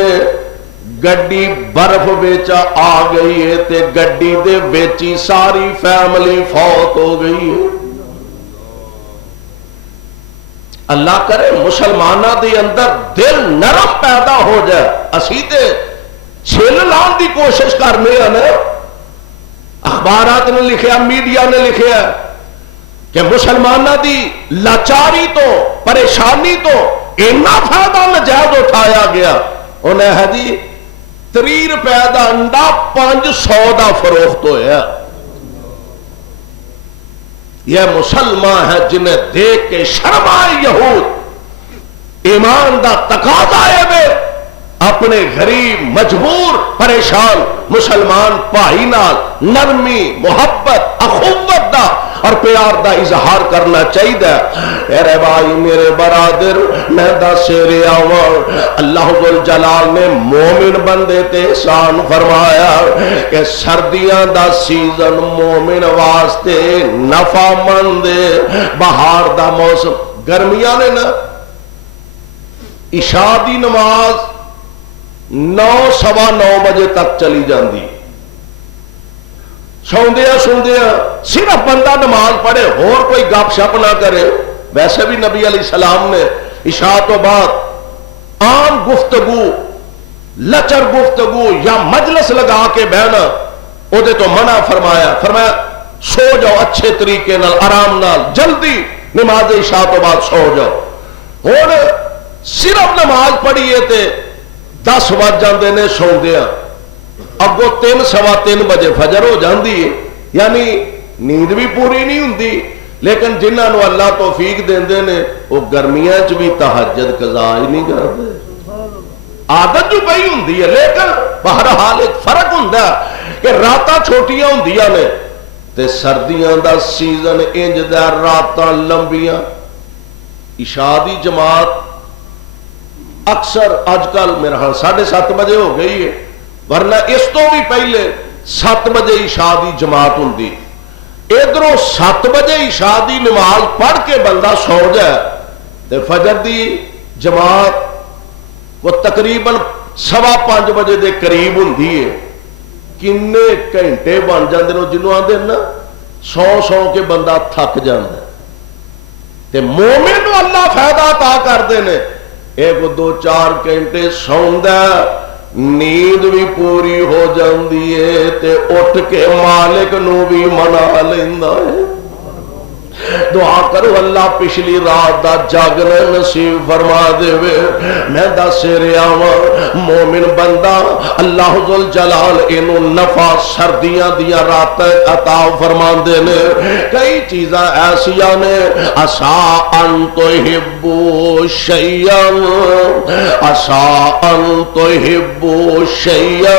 گڈی برف بیچا آ گئی ہے تے گڈی دے بیچی ساری فیملی فوت ہو گئی ہے۔ اللہ کرے مسلمانہ دی اندر دل نرم پیدا ہو جائے، اسی تے چھل لان دی کوشش کرنے ہیں۔ اخبارات نے لکھیا، میڈیا نے لکھیا کہ مسلمانہ دی لاچاری تو پریشانی تو اتنا فائدہ نجائز اٹھایا گیا، انہیں ہے جی 30 روپے دا انڈا 500 دا فروخت ہویا۔ یہ مسلمان ہے جنہیں دیکھ کے شرم آئے یہود، ایمان دا تقاضا ہے بے اپنے غریب مجبور پریشان مسلمان بھائی نال نرمی محبت اخوت دا اور پیار دا اظہار کرنا چاہیے۔ میرے بھائی میرے برادر میں دس رہا ہوں اللہ ذل جلال نے مومن بندے تے احسان فرمایا کہ سردیاں دا سیزن مومن واسطے نفع مند، بہار دا موسم، گرمیاں نے نا عشاء دی نماز 9 سوا 9 بجے تک چلی جاندی، سوندیا صرف بندہ نماز پڑھے اور کوئی گپ شپ نہ کرے۔ ویسے بھی نبی علیہ السلام نے عشاء تو بعد عام گفتگو لچر گفتگو یا مجلس لگا کے بہنا او دے تو منع فرمایا، فرمایا سو جاؤ اچھے طریقے نال آرام نال، جلدی نماز عشاء تو بعد سو جاؤ۔ اور صرف نماز پڑھیے تے 10 بج جاندے نے سوندیاں، اگو 3 سوا 3 بجے فجر ہو جاندی ہے، یعنی نیند بھی پوری نہیں ہوندی۔ لیکن جنہاں نو اللہ توفیق دیندے نے وہ گرمیاں چ بھی تہجد قضا ہی نہیں کرتے، عادت جو پئی ہوندی ہے۔ لیکن بہرحال ایک فرق ہوندا کہ راتاں چھوٹیاں ہوندیاں نے تے سردیاں دا سیزن انج دا راتاں لمبیاں۔ عشاء دی جماعت اکثر اج کل میرا 7:30 بجے ہو گئی ہے، ورنہ اس تو بھی پہلے 7 بجے عشاء دی جماعت ہوندی۔ ادھروں 7 بجے عشاء دی نماز پڑھ کے بندہ سو جائے تے فجر دی جماعت وہ تقریباً 5:15 بجے دے قریب ہوندی ہے۔ کنے گھنٹے بن جاندے نے جنوں آندے نا سو کے بندہ تھک جاندا ہے۔ تے مومن نو اللہ فائدہ عطا کردے نے، ایک 2-4 گھنٹے سوندا نیند بھی پوری ہو جاندی ہے تے اٹھ کے مالک نو بھی منا لیندا ہے۔ دعا کرو اللہ پچھلی رات دا جاگنا نصیب فرما دے وے میں دس رہا ہاں مومن بندہ اللہ ذل جلال اینو نفع سردیاں دیاں رات عطا فرما دے نے کئی چیزاں ایسیاں نے عسا ان تحبوا شیئا عسا ان تحبوا شیئا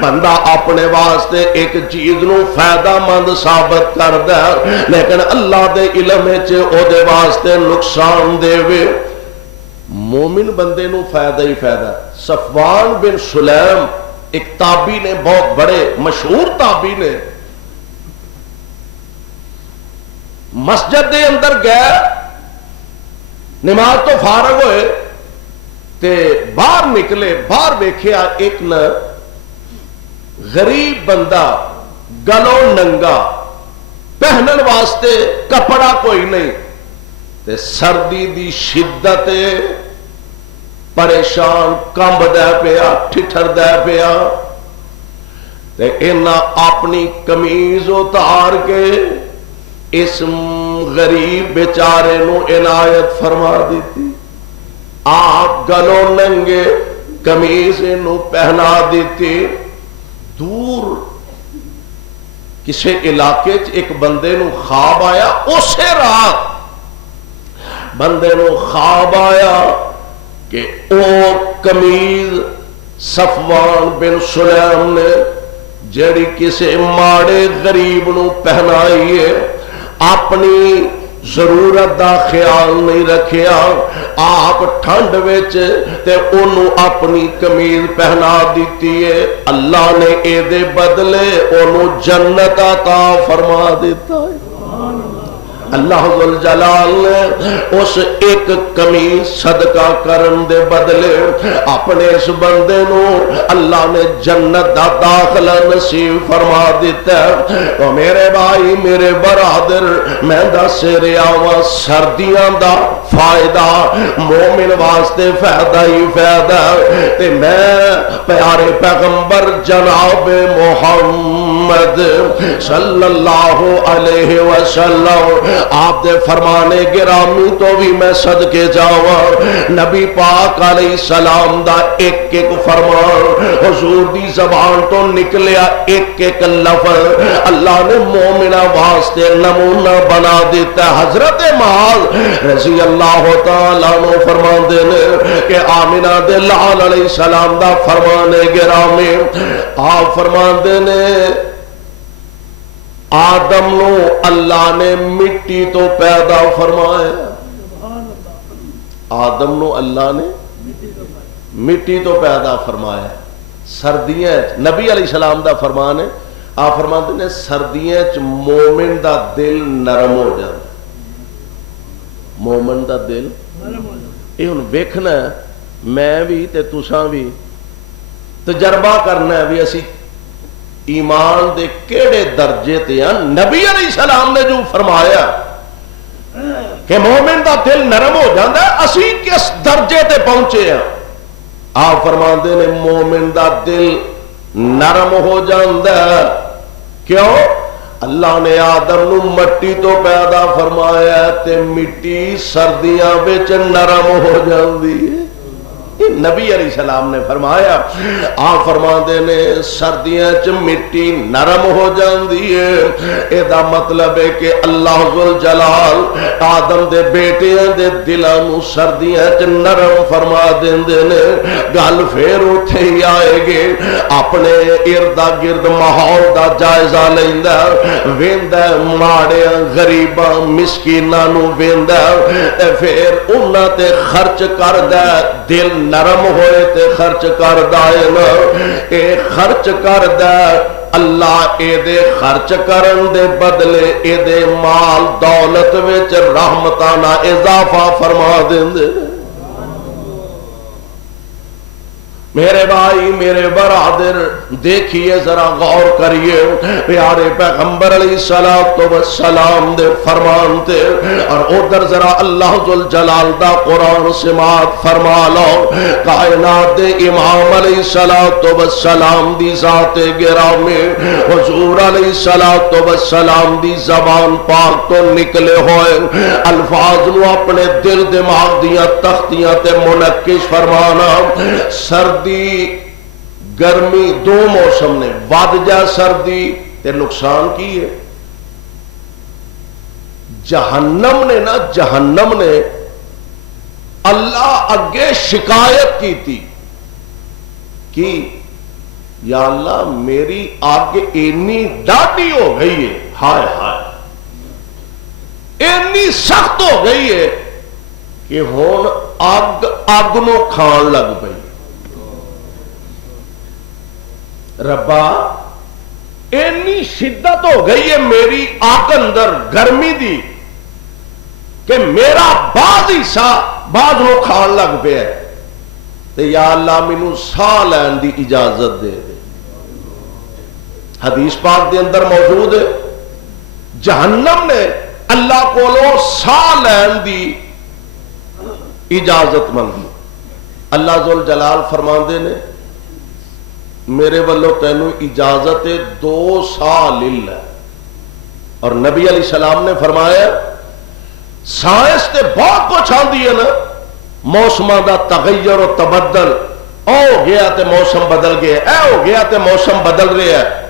بندہ اپنے واسطے ایک چیز نو فائدہ مند ثابت کردا لیکن اللہ دے علم وچ او دے واسطے نقصان دے وے مومن بندے نو فائدہ ہی فائدہ صفوان بن سلیم ایک تابعی نے بہت بڑے مشہور تابعی نے مسجد دے اندر گئے نماز تو فارغ ہوئے تے باہر نکلے باہر دیکھیا ایک نہ غریب بندہ گلوں ننگا پہنن واسطے کپڑا کوئی نہیں تے سردی دی شدت پریشان کمب دے پیا ٹھٹھر دے پیا تے انہاں اپنی قمیض اتار کے اس غریب بیچارے نو عنایت فرما دیتی آپ گلوں ننگے قمیض نو پہنا دیتی دور کسی علاقے ایک بندے نو خواب آیا اسی رات بندے نو خواب آیا کہ او قمیض صفوان بن سلیم نے جڑی کسی ماڑے غریب نو پہنائی ہے اپنی ضرورت دا خیال نہیں رکھیا آپ ٹھنڈ وچ تے اونوں اپنی قمیض پہنا دیتی ہے اللہ نے اے دے بدلے اونوں جنت عطا فرما دیتا ہے اللہ ذل جلال نے اس ایک کمی صدقہ کرن دے بدلے اپنے اس بندے نو اللہ نے جنت دا داخلہ نصیب فرما دیتا ہے تو میرے بھائی میرے برادر میں دس رہا ہوں سردیاں دا فائدہ مومن واسطے فائدہ ہی فائدہ تے میں پیارے پیغمبر جناب محمد صلی اللہ علیہ وسلم آپ دے فرمانے گرامی تو بھی میں صدقے جاواں نبی پاک علیہ السلام دا ایک ایک فرمان حضور دی زبان تو نکلیا ایک ایک لفظ اللہ نے مومنہ واسطے نمونہ بنا دیتا ہے حضرت معاذ رضی اللہ تعالیٰ عنہ فرمان دینے کہ آمنہ دے لعال علیہ السلام دا فرمانے گرامی آپ فرمان دینے آدم نو اللہ نے مٹی تو پیدا فرمایا آدم نو اللہ نے مٹی تو پیدا فرمایا سردیاں نبی علیہ السلام دا فرمان ہے آپ فرماتے ہیں سردیاں مومن دا دل نرم ہو جاتا مومن دا دل یہ ہن ویکھنا میں بھی تے تساں بھی تجربہ کرنا ہے بھی اسی ایمان دے کیڑے درجے تے ہیں نبی علیہ السلام نے جو فرمایا کہ مومن دا دل نرم ہو جاتا ہے اسی کس درجے تے پہنچے ہیں آپ فرماندے نے مومن دا دل نرم ہو جاتا ہے کیوں اللہ نے آدم نو مٹی تو پیدا فرمایا تے مٹی سردیاں وچ نرم ہو جاندی ہے نبی علیہ السلام نے فرمایا آپ فرماندے نے سردیاں چ مٹی نرم ہو جاندی ہے اے دا مطلب ہے کہ اللہ ذل جلال آدم دے بیٹیاں دے دلاں نو سردیاں چ نرم فرما دیندے نے گل پھر اوتھے ہی آئے گے اپنے ارد گرد ماحول دا جائزہ لیندا ویندا ماڑیاں غریباں مسکیناں نو ویندا تے پھر انہاں تے خرچ کردا دل نرم ہوئے تے خرچ کردہ نا اے خرچ کردہ اللہ اے دے خرچ کرن دے بدلے اے دے مال دولت وچ رحمتانہ اضافہ فرما دیں دے میرے بھائی میرے برادر دیکھیے ذرا غور کریے پیارے پیغمبر علیہ الصلوۃ والسلام دے فرمان تے اور ادھر ذرا اللہ ذل جلال دا قرآن سماعت فرما لو کائنات دے امام علیہ الصلوۃ والسلام دی ذات گرامی حضور علیہ الصلوۃ والسلام دی زبان پاک تو نکلے ہوئے الفاظ نو اپنے دل دماغ دیاں تختیاں تے منقش فرمانا سردی گرمی دو موسم نے ود جا سردی تے نقصان کی ہے جہنم نے نا جہنم نے اللہ اگے شکایت کی تھی کہ یا اللہ میری آگ اینی ڈاڈی ہو گئی ہے ہائے ہائے اینی سخت ہو گئی ہے کہ ہون آگ نو کھان لگ پئی ربا اینی شدت ہو گئی ہے میری آگ اندر گرمی دی کہ میرا بعض حصہ بعض نو کھان لگ پیا تے یا اللہ مینوں ساہ لین دی اجازت دے دے حدیث پاک دے اندر موجود ہے جہنم نے اللہ کولو ساہ لین دی اجازت منگی اللہ ذل جلال فرماندے نے میرے والوں تینوں اجازت 2 سال ہے اور نبی علیہ السلام نے فرمایا سائنس تے بہت کچھ آندی ہے نا موسموں دا تغیر و تبدل او ہو گیا تے موسم بدل گیا اے ہو گیا تے موسم بدل رہا ہے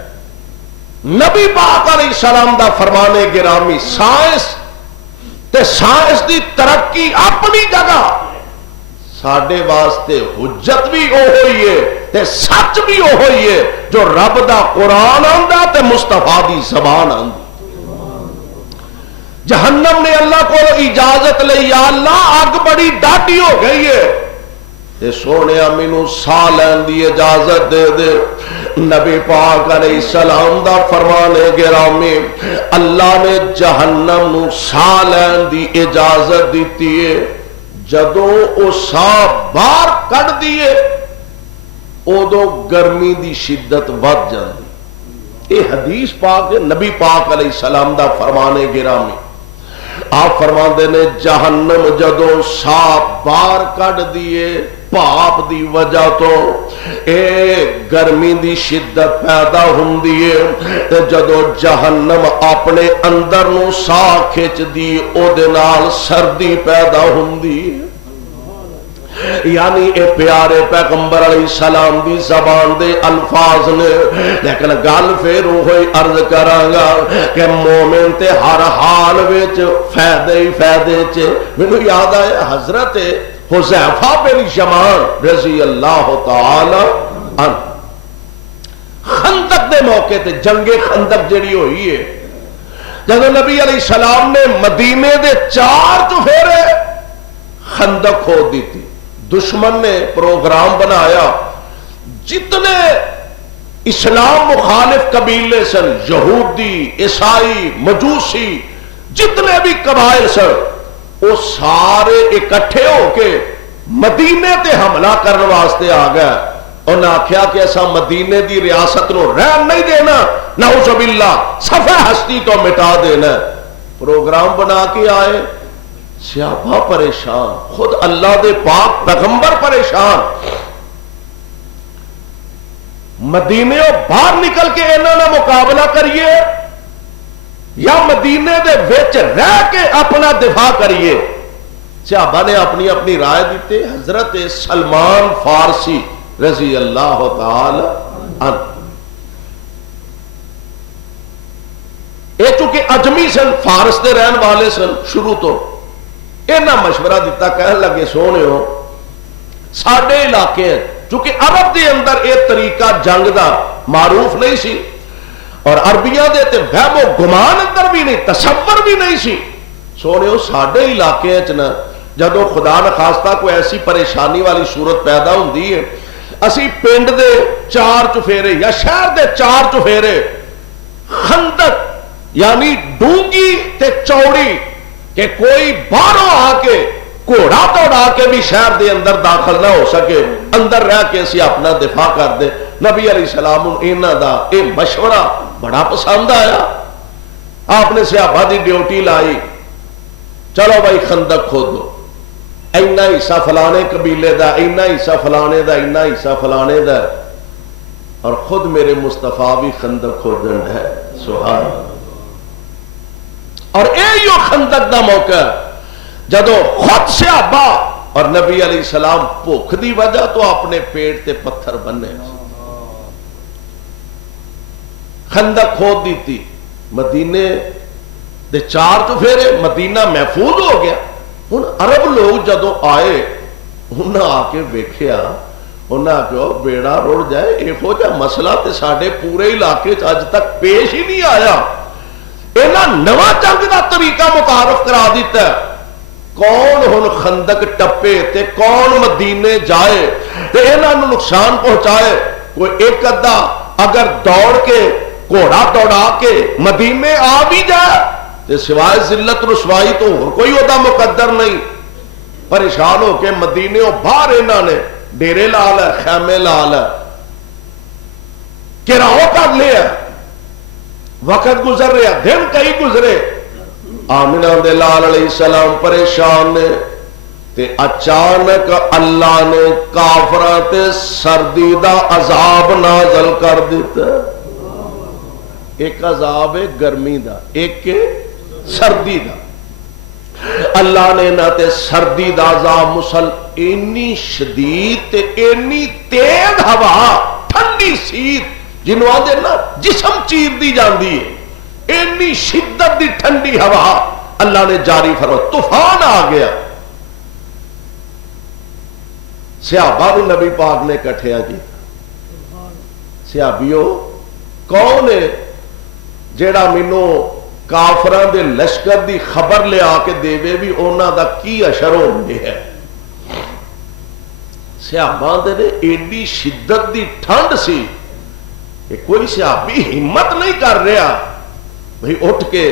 نبی پاک علیہ السلام دا فرمانے گرامی سائنس تے سائنس دی ترقی اپنی جگہ ساڈے واسطے حجت بھی او ہوئی ہے تے سچ بھی او ہوئی ہے جو رب دا قرآن آندا تے مصطفیٰ دی زبان آندی جہنم نے اللہ کو اجازت لئی یا اللہ آگ بڑی ڈاڈی ہو گئی ہے تے سونے مینوں ساہ لین دی اجازت دے دے نبی پاک علیہ السلام دا فرمانے گرامی اللہ نے جہنم نو ساہ لین دی اجازت دیتی ہے جدو او ساہ باہر کٹ دیے ادو گرمی دی شدت ود جاندی یہ حدیث پاک نبی پاک علیہ السلام دا فرمانے گرامی آپ فرماندے نے جہنم جدو ساہ باہر کٹ دیے پاپ دی وجہ تو اے گرمی دی شدت پیدا ہوندی ہے تے جدو جہنم اپنے اندر نو ساہ کھچ دی او دے نال سردی پیدا ہوندی ہے یعنی اے پیارے پیغمبر علیہ السلام دی زبان دے الفاظ نے لیکن گل پھر وہی عرض کرانگا کہ مومن تے ہر حال وچ فائدے ہی فائدے چ مینوں یاد آیا حضرت حذیفہ بن یمان رضی اللہ تعالی عنہ خندق دے موقع تے جنگ خندق جڑی ہوئی ہے جب نبی علیہ السلام نے مدینے دے 4 چفیرے خندق کھود دی تھی دشمن نے پروگرام بنایا جتنے اسلام مخالف قبیلے سن یہودی عیسائی مجوسی جتنے بھی قبائل سن وہ سارے اکٹھے ہو کے مدینے تے حملہ کرنے واسطے آ گئے انہوں نے آخیا کہ ایسا مدینے دی ریاست نو رہن نہیں دینا نعوذ باللہ صفحہ ہستی تو مٹا دینا پروگرام بنا کے آئے صحابہ پریشان خود اللہ دے پاک پیغمبر پریشان مدینے باہر نکل کے انہوں نے مقابلہ کریے یا مدینے دے وچ رہ کے اپنا دفاع کریے صحابہ نے اپنی اپنی رائے دیتے حضرت سلمان فارسی رضی اللہ تعالی عنہ یہ چونکہ اجمی سن فارس دے رہن والے سن شروع تو اینا مشورہ دیتا کہنے لگے سونے ہو ساڑھے علاقے ہیں چونکہ عرب دے اندر ایک طریقہ جنگ دا معروف نہیں سی اور عربیاں دے تے وہم و گمان اندر بھی نہیں تصور بھی نہیں سی سونے ہو ساڑھے علاقے ہیں چنا جدو خدا نخواستہ کوئی ایسی پریشانی والی صورت پیدا ہوندی ہے اسی پنڈ دے 4 چفیرے یا شہر دے 4 چفیرے خندق یعنی ڈونگی تے چوڑی کہ کوئی باہروں آ کے گھوڑا دوڑا کے بھی شہر دے اندر داخل نہ ہو سکے، اندر رہ کے اسی اپنا دفاع کر دے۔ نبی علیہ السلام انہاں دا اے مشورہ بڑا پسند آیا۔ آپ نے صحابہ دی ڈیوٹی لائی، چلو بھائی خندق کھودو، اینا حصہ فلانے قبیلے دا، اینا حصہ فلانے دا، اینا حصہ فلانے دا، اور خود میرے مصطفیٰ بھی خندق کھودن ہے۔ سبحان اللہ۔ اور ایو خندق دا موقع جدو خود صحابہ اور نبی علیہ السلام بھوک دی وجہ تو اپنے پیٹ تے پتھر بننے، خندق کھود دیتی، مدینے دے 4 چفیرے، مدینہ محفوظ ہو گیا۔ ہن عرب لوگ جدو آئے انہاں آ کے ویکھیا، انہاں کہ بیڑا رڑ جائے، ایہو جا مسئلہ تے ساڈے پورے علاقے اج تک پیش ہی نہیں آیا۔ انہاں نواں جنگ دا طریقہ متعارف کرا دیتا ہے، کون ہن خندق ٹپے تے کون مدینے جائے تے انہاں نوں نقصان پہنچائے۔ کوئی ایک ادھا اگر دوڑ کے گھوڑا دوڑا کے مدینے آ بھی جائے تے سوائے ذلت رسوائی تو کوئی ودا مقدر نہیں۔ پریشان ہو کے مدینے باہر انہاں نے ڈیرے لا لے، خیمے لا لے، گھیراؤ کر لیا۔ وقت گزر رہا، دن کئی گزرے، آمنہ دے لال علیہ السلام پریشان نے تے اچانک اللہ نے کافراں تے سردی دا عذاب نازل کر دیتا۔ ایک عذاب ہے گرمی دا، ایک سردی دا۔ اللہ نے نہ تے سردی دا عذاب اینی شدید تے اینی تیز ہوا، ٹھنڈی سیت جنہوں آدھے نا جسم چیر دی جاندی ہے، اینی شدت دی ٹھنڈی ہوا اللہ نے جاری فرمایا، طوفان آ گیا۔ صحابہ کو نبی پاک نے کٹھیا کیا، صحابیو کون ہے جیڑا مینوں کافراں دے لشکر دی خبر لے آ کے دے بھی انہاں دا کی اشر ہوندے ہے۔ صحابہ دے نے ایڈی شدت دی ٹھنڈ سی کہ کوئی صحابی ہمت نہیں کر رہا بھئی اٹھ کے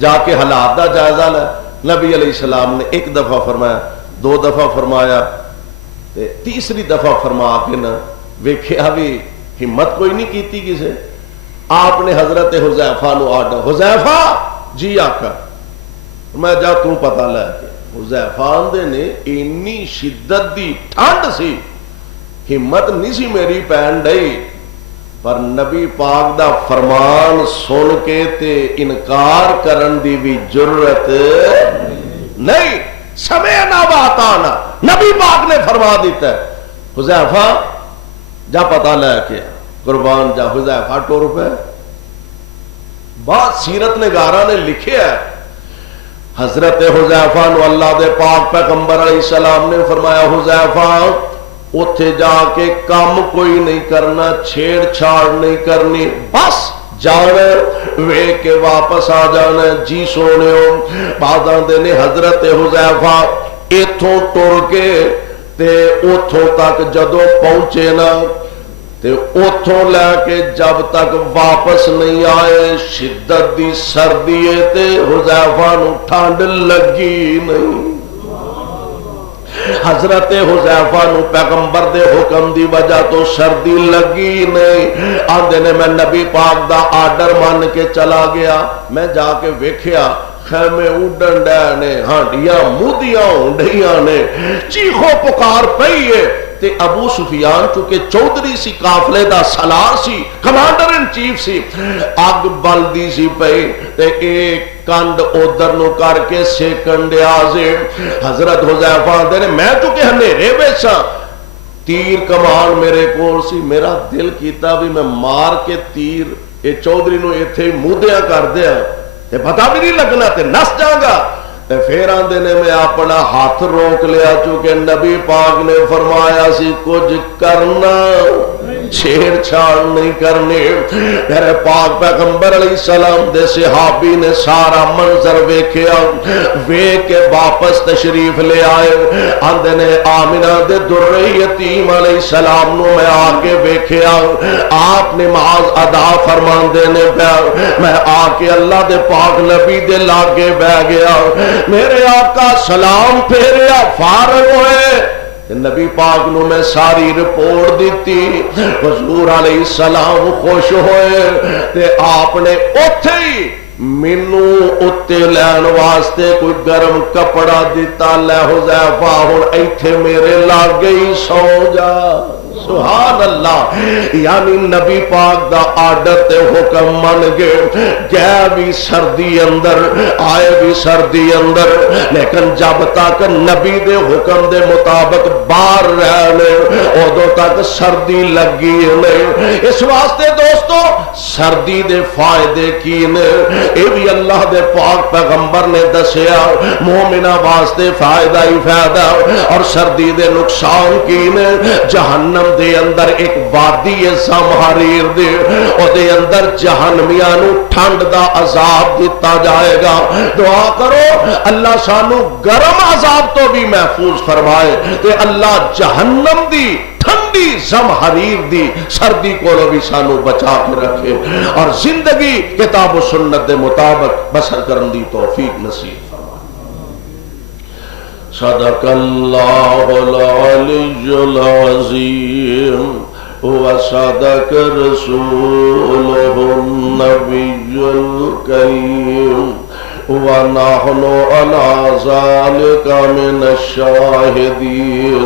جا کے حالات دا جائزہ لے۔ نبی علیہ السلام نے 1 دفعہ فرمایا، 2 دفعہ فرمایا، تیسری دفعہ فرما کے نہ ویکھیا بھی ہمت کوئی نہیں کیتی کسے۔ آپ نے حضرت حذیفہ نو آڈر، حذیفہ جی آقا، میں جا تو پتہ لے کے۔ حذیفہ دے نے اینی شدت دی ٹھنڈ سی، ہمت نہیں سی میری پین ڈئی، پر نبی پاک دا فرمان سن کے تے انکار کرن دی بھی جرت نہیں۔ سمعنا وأطعنا، نبی پاک نے فرما دیتا ہے حذیفہ جا پتہ لے کے، قربان جا۔ حذیفہ ٹر پہ۔ بعد سیرت نگارہ نے لکھے ہے حضرت حذیفہ نو اللہ دے پاک پیغمبر علیہ السلام نے فرمایا، حذیفہ اتھے جا کے کام کوئی نہیں کرنا، چھیڑ چھاڑ نہیں کرنی، بس جانا وے کے واپس آ جانا۔ جی سونے ہو بعداں دے نے حضرت حذیفہ ایتھوں ٹر کے تے اتھوں تک جدو پہنچے نا تے اتھوں لے کے جب تک واپس نہیں آئے شدت دی سردی تے حذیفہ نو ٹھنڈ لگی نہیں۔ حضرت حذیفہ نو پیغمبر دے حکم دی وجہ تو سردی لگی نہیں۔ آندے نے میں نبی پاک دا آرڈر مان کے چلا گیا، میں جا کے ویکھیا خیمے اڈن ڈے نے، ہانڈیاں مودیاں ہونڈیاں نے، چیخو پکار پئی ہے تے ابو سفیان چونکہ چودھری سی، قافلے دا سالار سی، کمانڈر ان چیف سی، اگ بلدی سی پئی تے ایک کنڈ ادھر نو کر کے سیکن دے آزے۔ حضرت حذیفہ دے نے میں چونکہ ہنیرے بیچا، تیر کمان میرے کول سی، میرا دل کیتا بھی میں مار کے تیر اے چودھری نو ایتھے مودیاں کر دیا تے پتہ بھی نہیں لگنا تے نس جاگا۔ پھر آندے نے میں اپنا ہاتھ روک لیا چونکہ نبی پاک نے فرمایا سی کچھ کرنا چھیڑ چھاڑ نہیں کرنی. میرے پاک پیغمبر علیہ السلام دے صحابی نے سارا منظر ویکھیا, ویکھ کے واپس تشریف لے آئے. آندے نے آمنہ دے در یتیم علیہ السلام نو میں آ کے ویکھیا, آپ نماز ادا فرماندے نے پیا. میں آ کے اللہ دے پاک نبی دے لاگے بہ گیا. میرے آقا سلام پھیریا, فارغ ہوئے. نبی پاک نو میں ساری رپورٹ دیتی. حضور علیہ السلام خوش ہوئے تے آپ نے اوتھے ہی مینو اتے لین واسطے کوئی گرم کپڑا دیتا. لے حذیفہ ہن ایتھے میرے لاگے ہی سو جا. سبحان اللہ. یعنی نبی پاک دا آرڈر تے حکم من گئے. گئے بھی سردی اندر, آئے بھی سردی اندر, لیکن جب تک نبی دے حکم دے مطابق باہر رہنے ادو تک سردی لگی نہیں. اس واسطے دوستو سردی دے فائدے کی نے اے بھی اللہ دے پاک پیغمبر نے دسیا. مومنہ واسطے فائدہ ہی فائدہ. اور سردی دے نقصان کی نے, جہنم دے اندر ایک وادی زمہریر دے او دے اندر جہنمیاں نو ٹھنڈ دا عذاب دیتا جائے گا. دعا کرو اللہ سانو گرم عذاب تو بھی محفوظ فرمائے تے اللہ جہنم دی ٹھنڈی زمہریر دی سردی کو بھی سانو بچا کے رکھے اور زندگی کتاب و سنت دے مطابق بسر کرن دی توفیق نصیب. صدق اللہ العلی العظیم وصدق رسولہ النبی الکریم ونحن علی ذلک من الشاہدین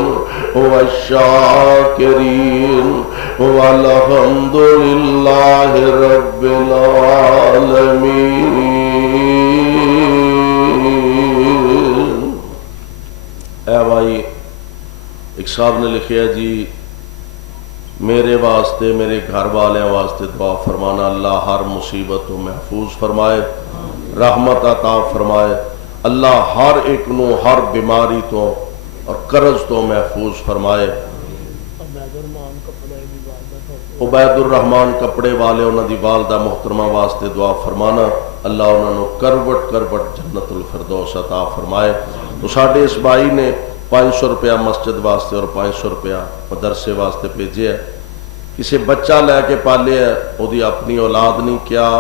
والشاکرین والحمد للہ رب العالمین. اے بھائی, ایک صاحب نے لکھیا جی میرے واسطے میرے گھر والے واسطے دعا فرمانا, اللہ ہر مصیبت تو محفوظ فرمائے, رحمت عطا فرمائے, اللہ ہر ایک نو ہر بیماری تو اور قرض تو محفوظ فرمائے. عبید الرحمان کپڑے والے انہوں دی والدہ محترمہ واسطے دعا فرمانا, اللہ انہوں نے کروٹ کروٹ جنت الفردوس عطا فرمائے. تو ساڑھے اس بھائی نے 500 روپیہ مسجد واسطے اور 500 روپیہ مدرسے واسطے بھیجے ہے. کسی بچہ لے کے پالے ہے, وہ دی اپنی اولاد نہیں, کیا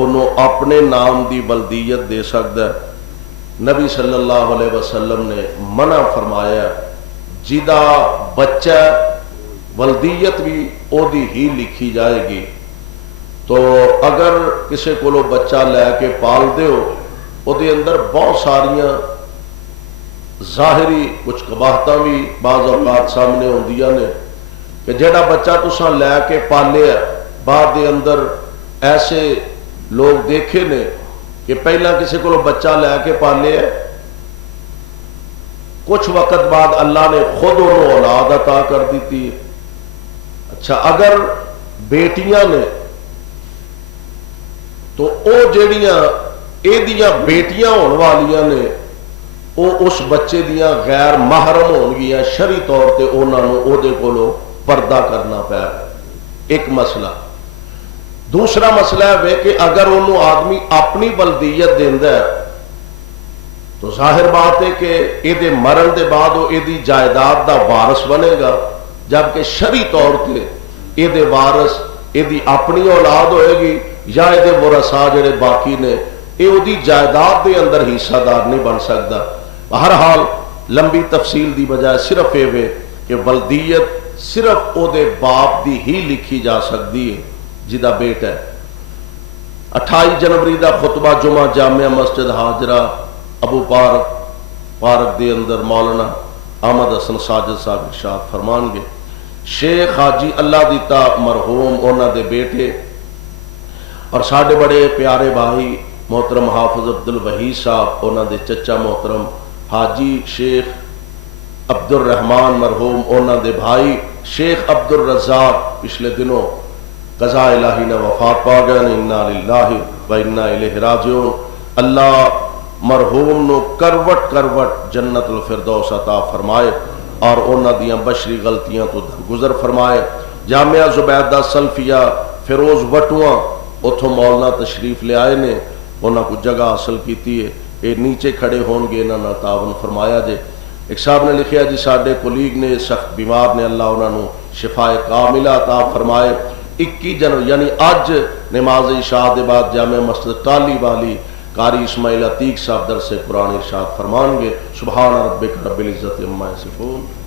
انہوں اپنے نام دی بلدیت دے سکتا ہے؟ نبی صلی اللہ علیہ وسلم نے منع فرمایا ہے, جدا بچہ ولدیت بھی او دی ہی لکھی جائے گی. تو اگر کسی کو بچہ لے کے پال دے ہو, او دے اندر بہت ساریاں ظاہری کچھ قباحتاں بھی بعض اوقات سامنے ہوندیاں نے کہ جڑا بچہ تساں لے کے پالے ہے, بعد دے اندر ایسے لوگ دیکھے نے کہ پہلا کسی کو بچہ لے کے پالے ہے, کچھ وقت بعد اللہ نے خود انہوں اولاد عطا کر دیتی. اچھا اگر بیٹیاں نے تو او جڑیاں اے دیاں بیٹیاں ہون والیاں نے او اس بچے دیاں غیر محرم ہون گیا, شرعی طور تے انہاں نوں او دے کولوں پردہ کرنا پیا. ایک مسئلہ. دوسرا مسئلہ ہے کہ اگر انہوں آدمی اپنی بلدیت دیندا ہے تو ظاہر بات ہے کہ اے دے مرن دے بعد وہ اے دی جائیداد دا وارث بنے گا, جبکہ شرعی طور تے اے دے وارث اے دی اپنی اولاد ہوئے گی یا اے دے ورثاء جڑے باقی نے اے او دی جائیداد دے اندر حصہ دار نہیں بن سکتا. بہرحال لمبی تفصیل دی بجائے صرف اے وے کہ ولدیت صرف او دے باپ دی ہی لکھی جا سکتی ہے جدا بیٹا ہے. 28 جنوری دا خطبہ جمعہ جامعہ مسجد حاجرہ ابو پارک دے اندر مولانا احمد حسن ساجد صاحب ارشاد فرمان گے, شیخ حاجی اللہ دیتا مرحوم انہاں دے بیٹے اور ساڈے بڑے پیارے بھائی محترم حافظ عبد الوحید صاحب انہاں دے چچا محترم حاجی شیخ عبد الرحمان مرحوم انہاں دے بھائی شیخ عبد الرزاق پچھلے دنوں قضاء الہی نے وفات پا گئے. انا للہ و انا الیہ راجعون. اللہ مرحوم نو کروٹ کروٹ جنت الفردوس عطا فرمائے اور انہاں دیاں بشری غلطیاں تو گزر فرمائے. جامعہ زبیدہ سلفیہ فیروز وٹواں اتوں مولانا تشریف لے آئے نے، انہوں کو جگہ حاصل کی ہے، یہ نیچے کھڑے ہون گے، انہوں نے تعاون فرمایا جے۔ ایک صاحب نے لکھیا جی ساڈے کولیگ نے سخت بیمار نے، اللہ انہوں نے شفائے کاملہ عطا فرمائے۔ 21 جنوری یعنی اج نماز عشاء دے بعد جامع مسجد ٹالی والی قاری اسماعیل عتیق صاحب درس قرآن ارشاد فرمان گے۔ سبحان ربک رب العزت عما یصفون۔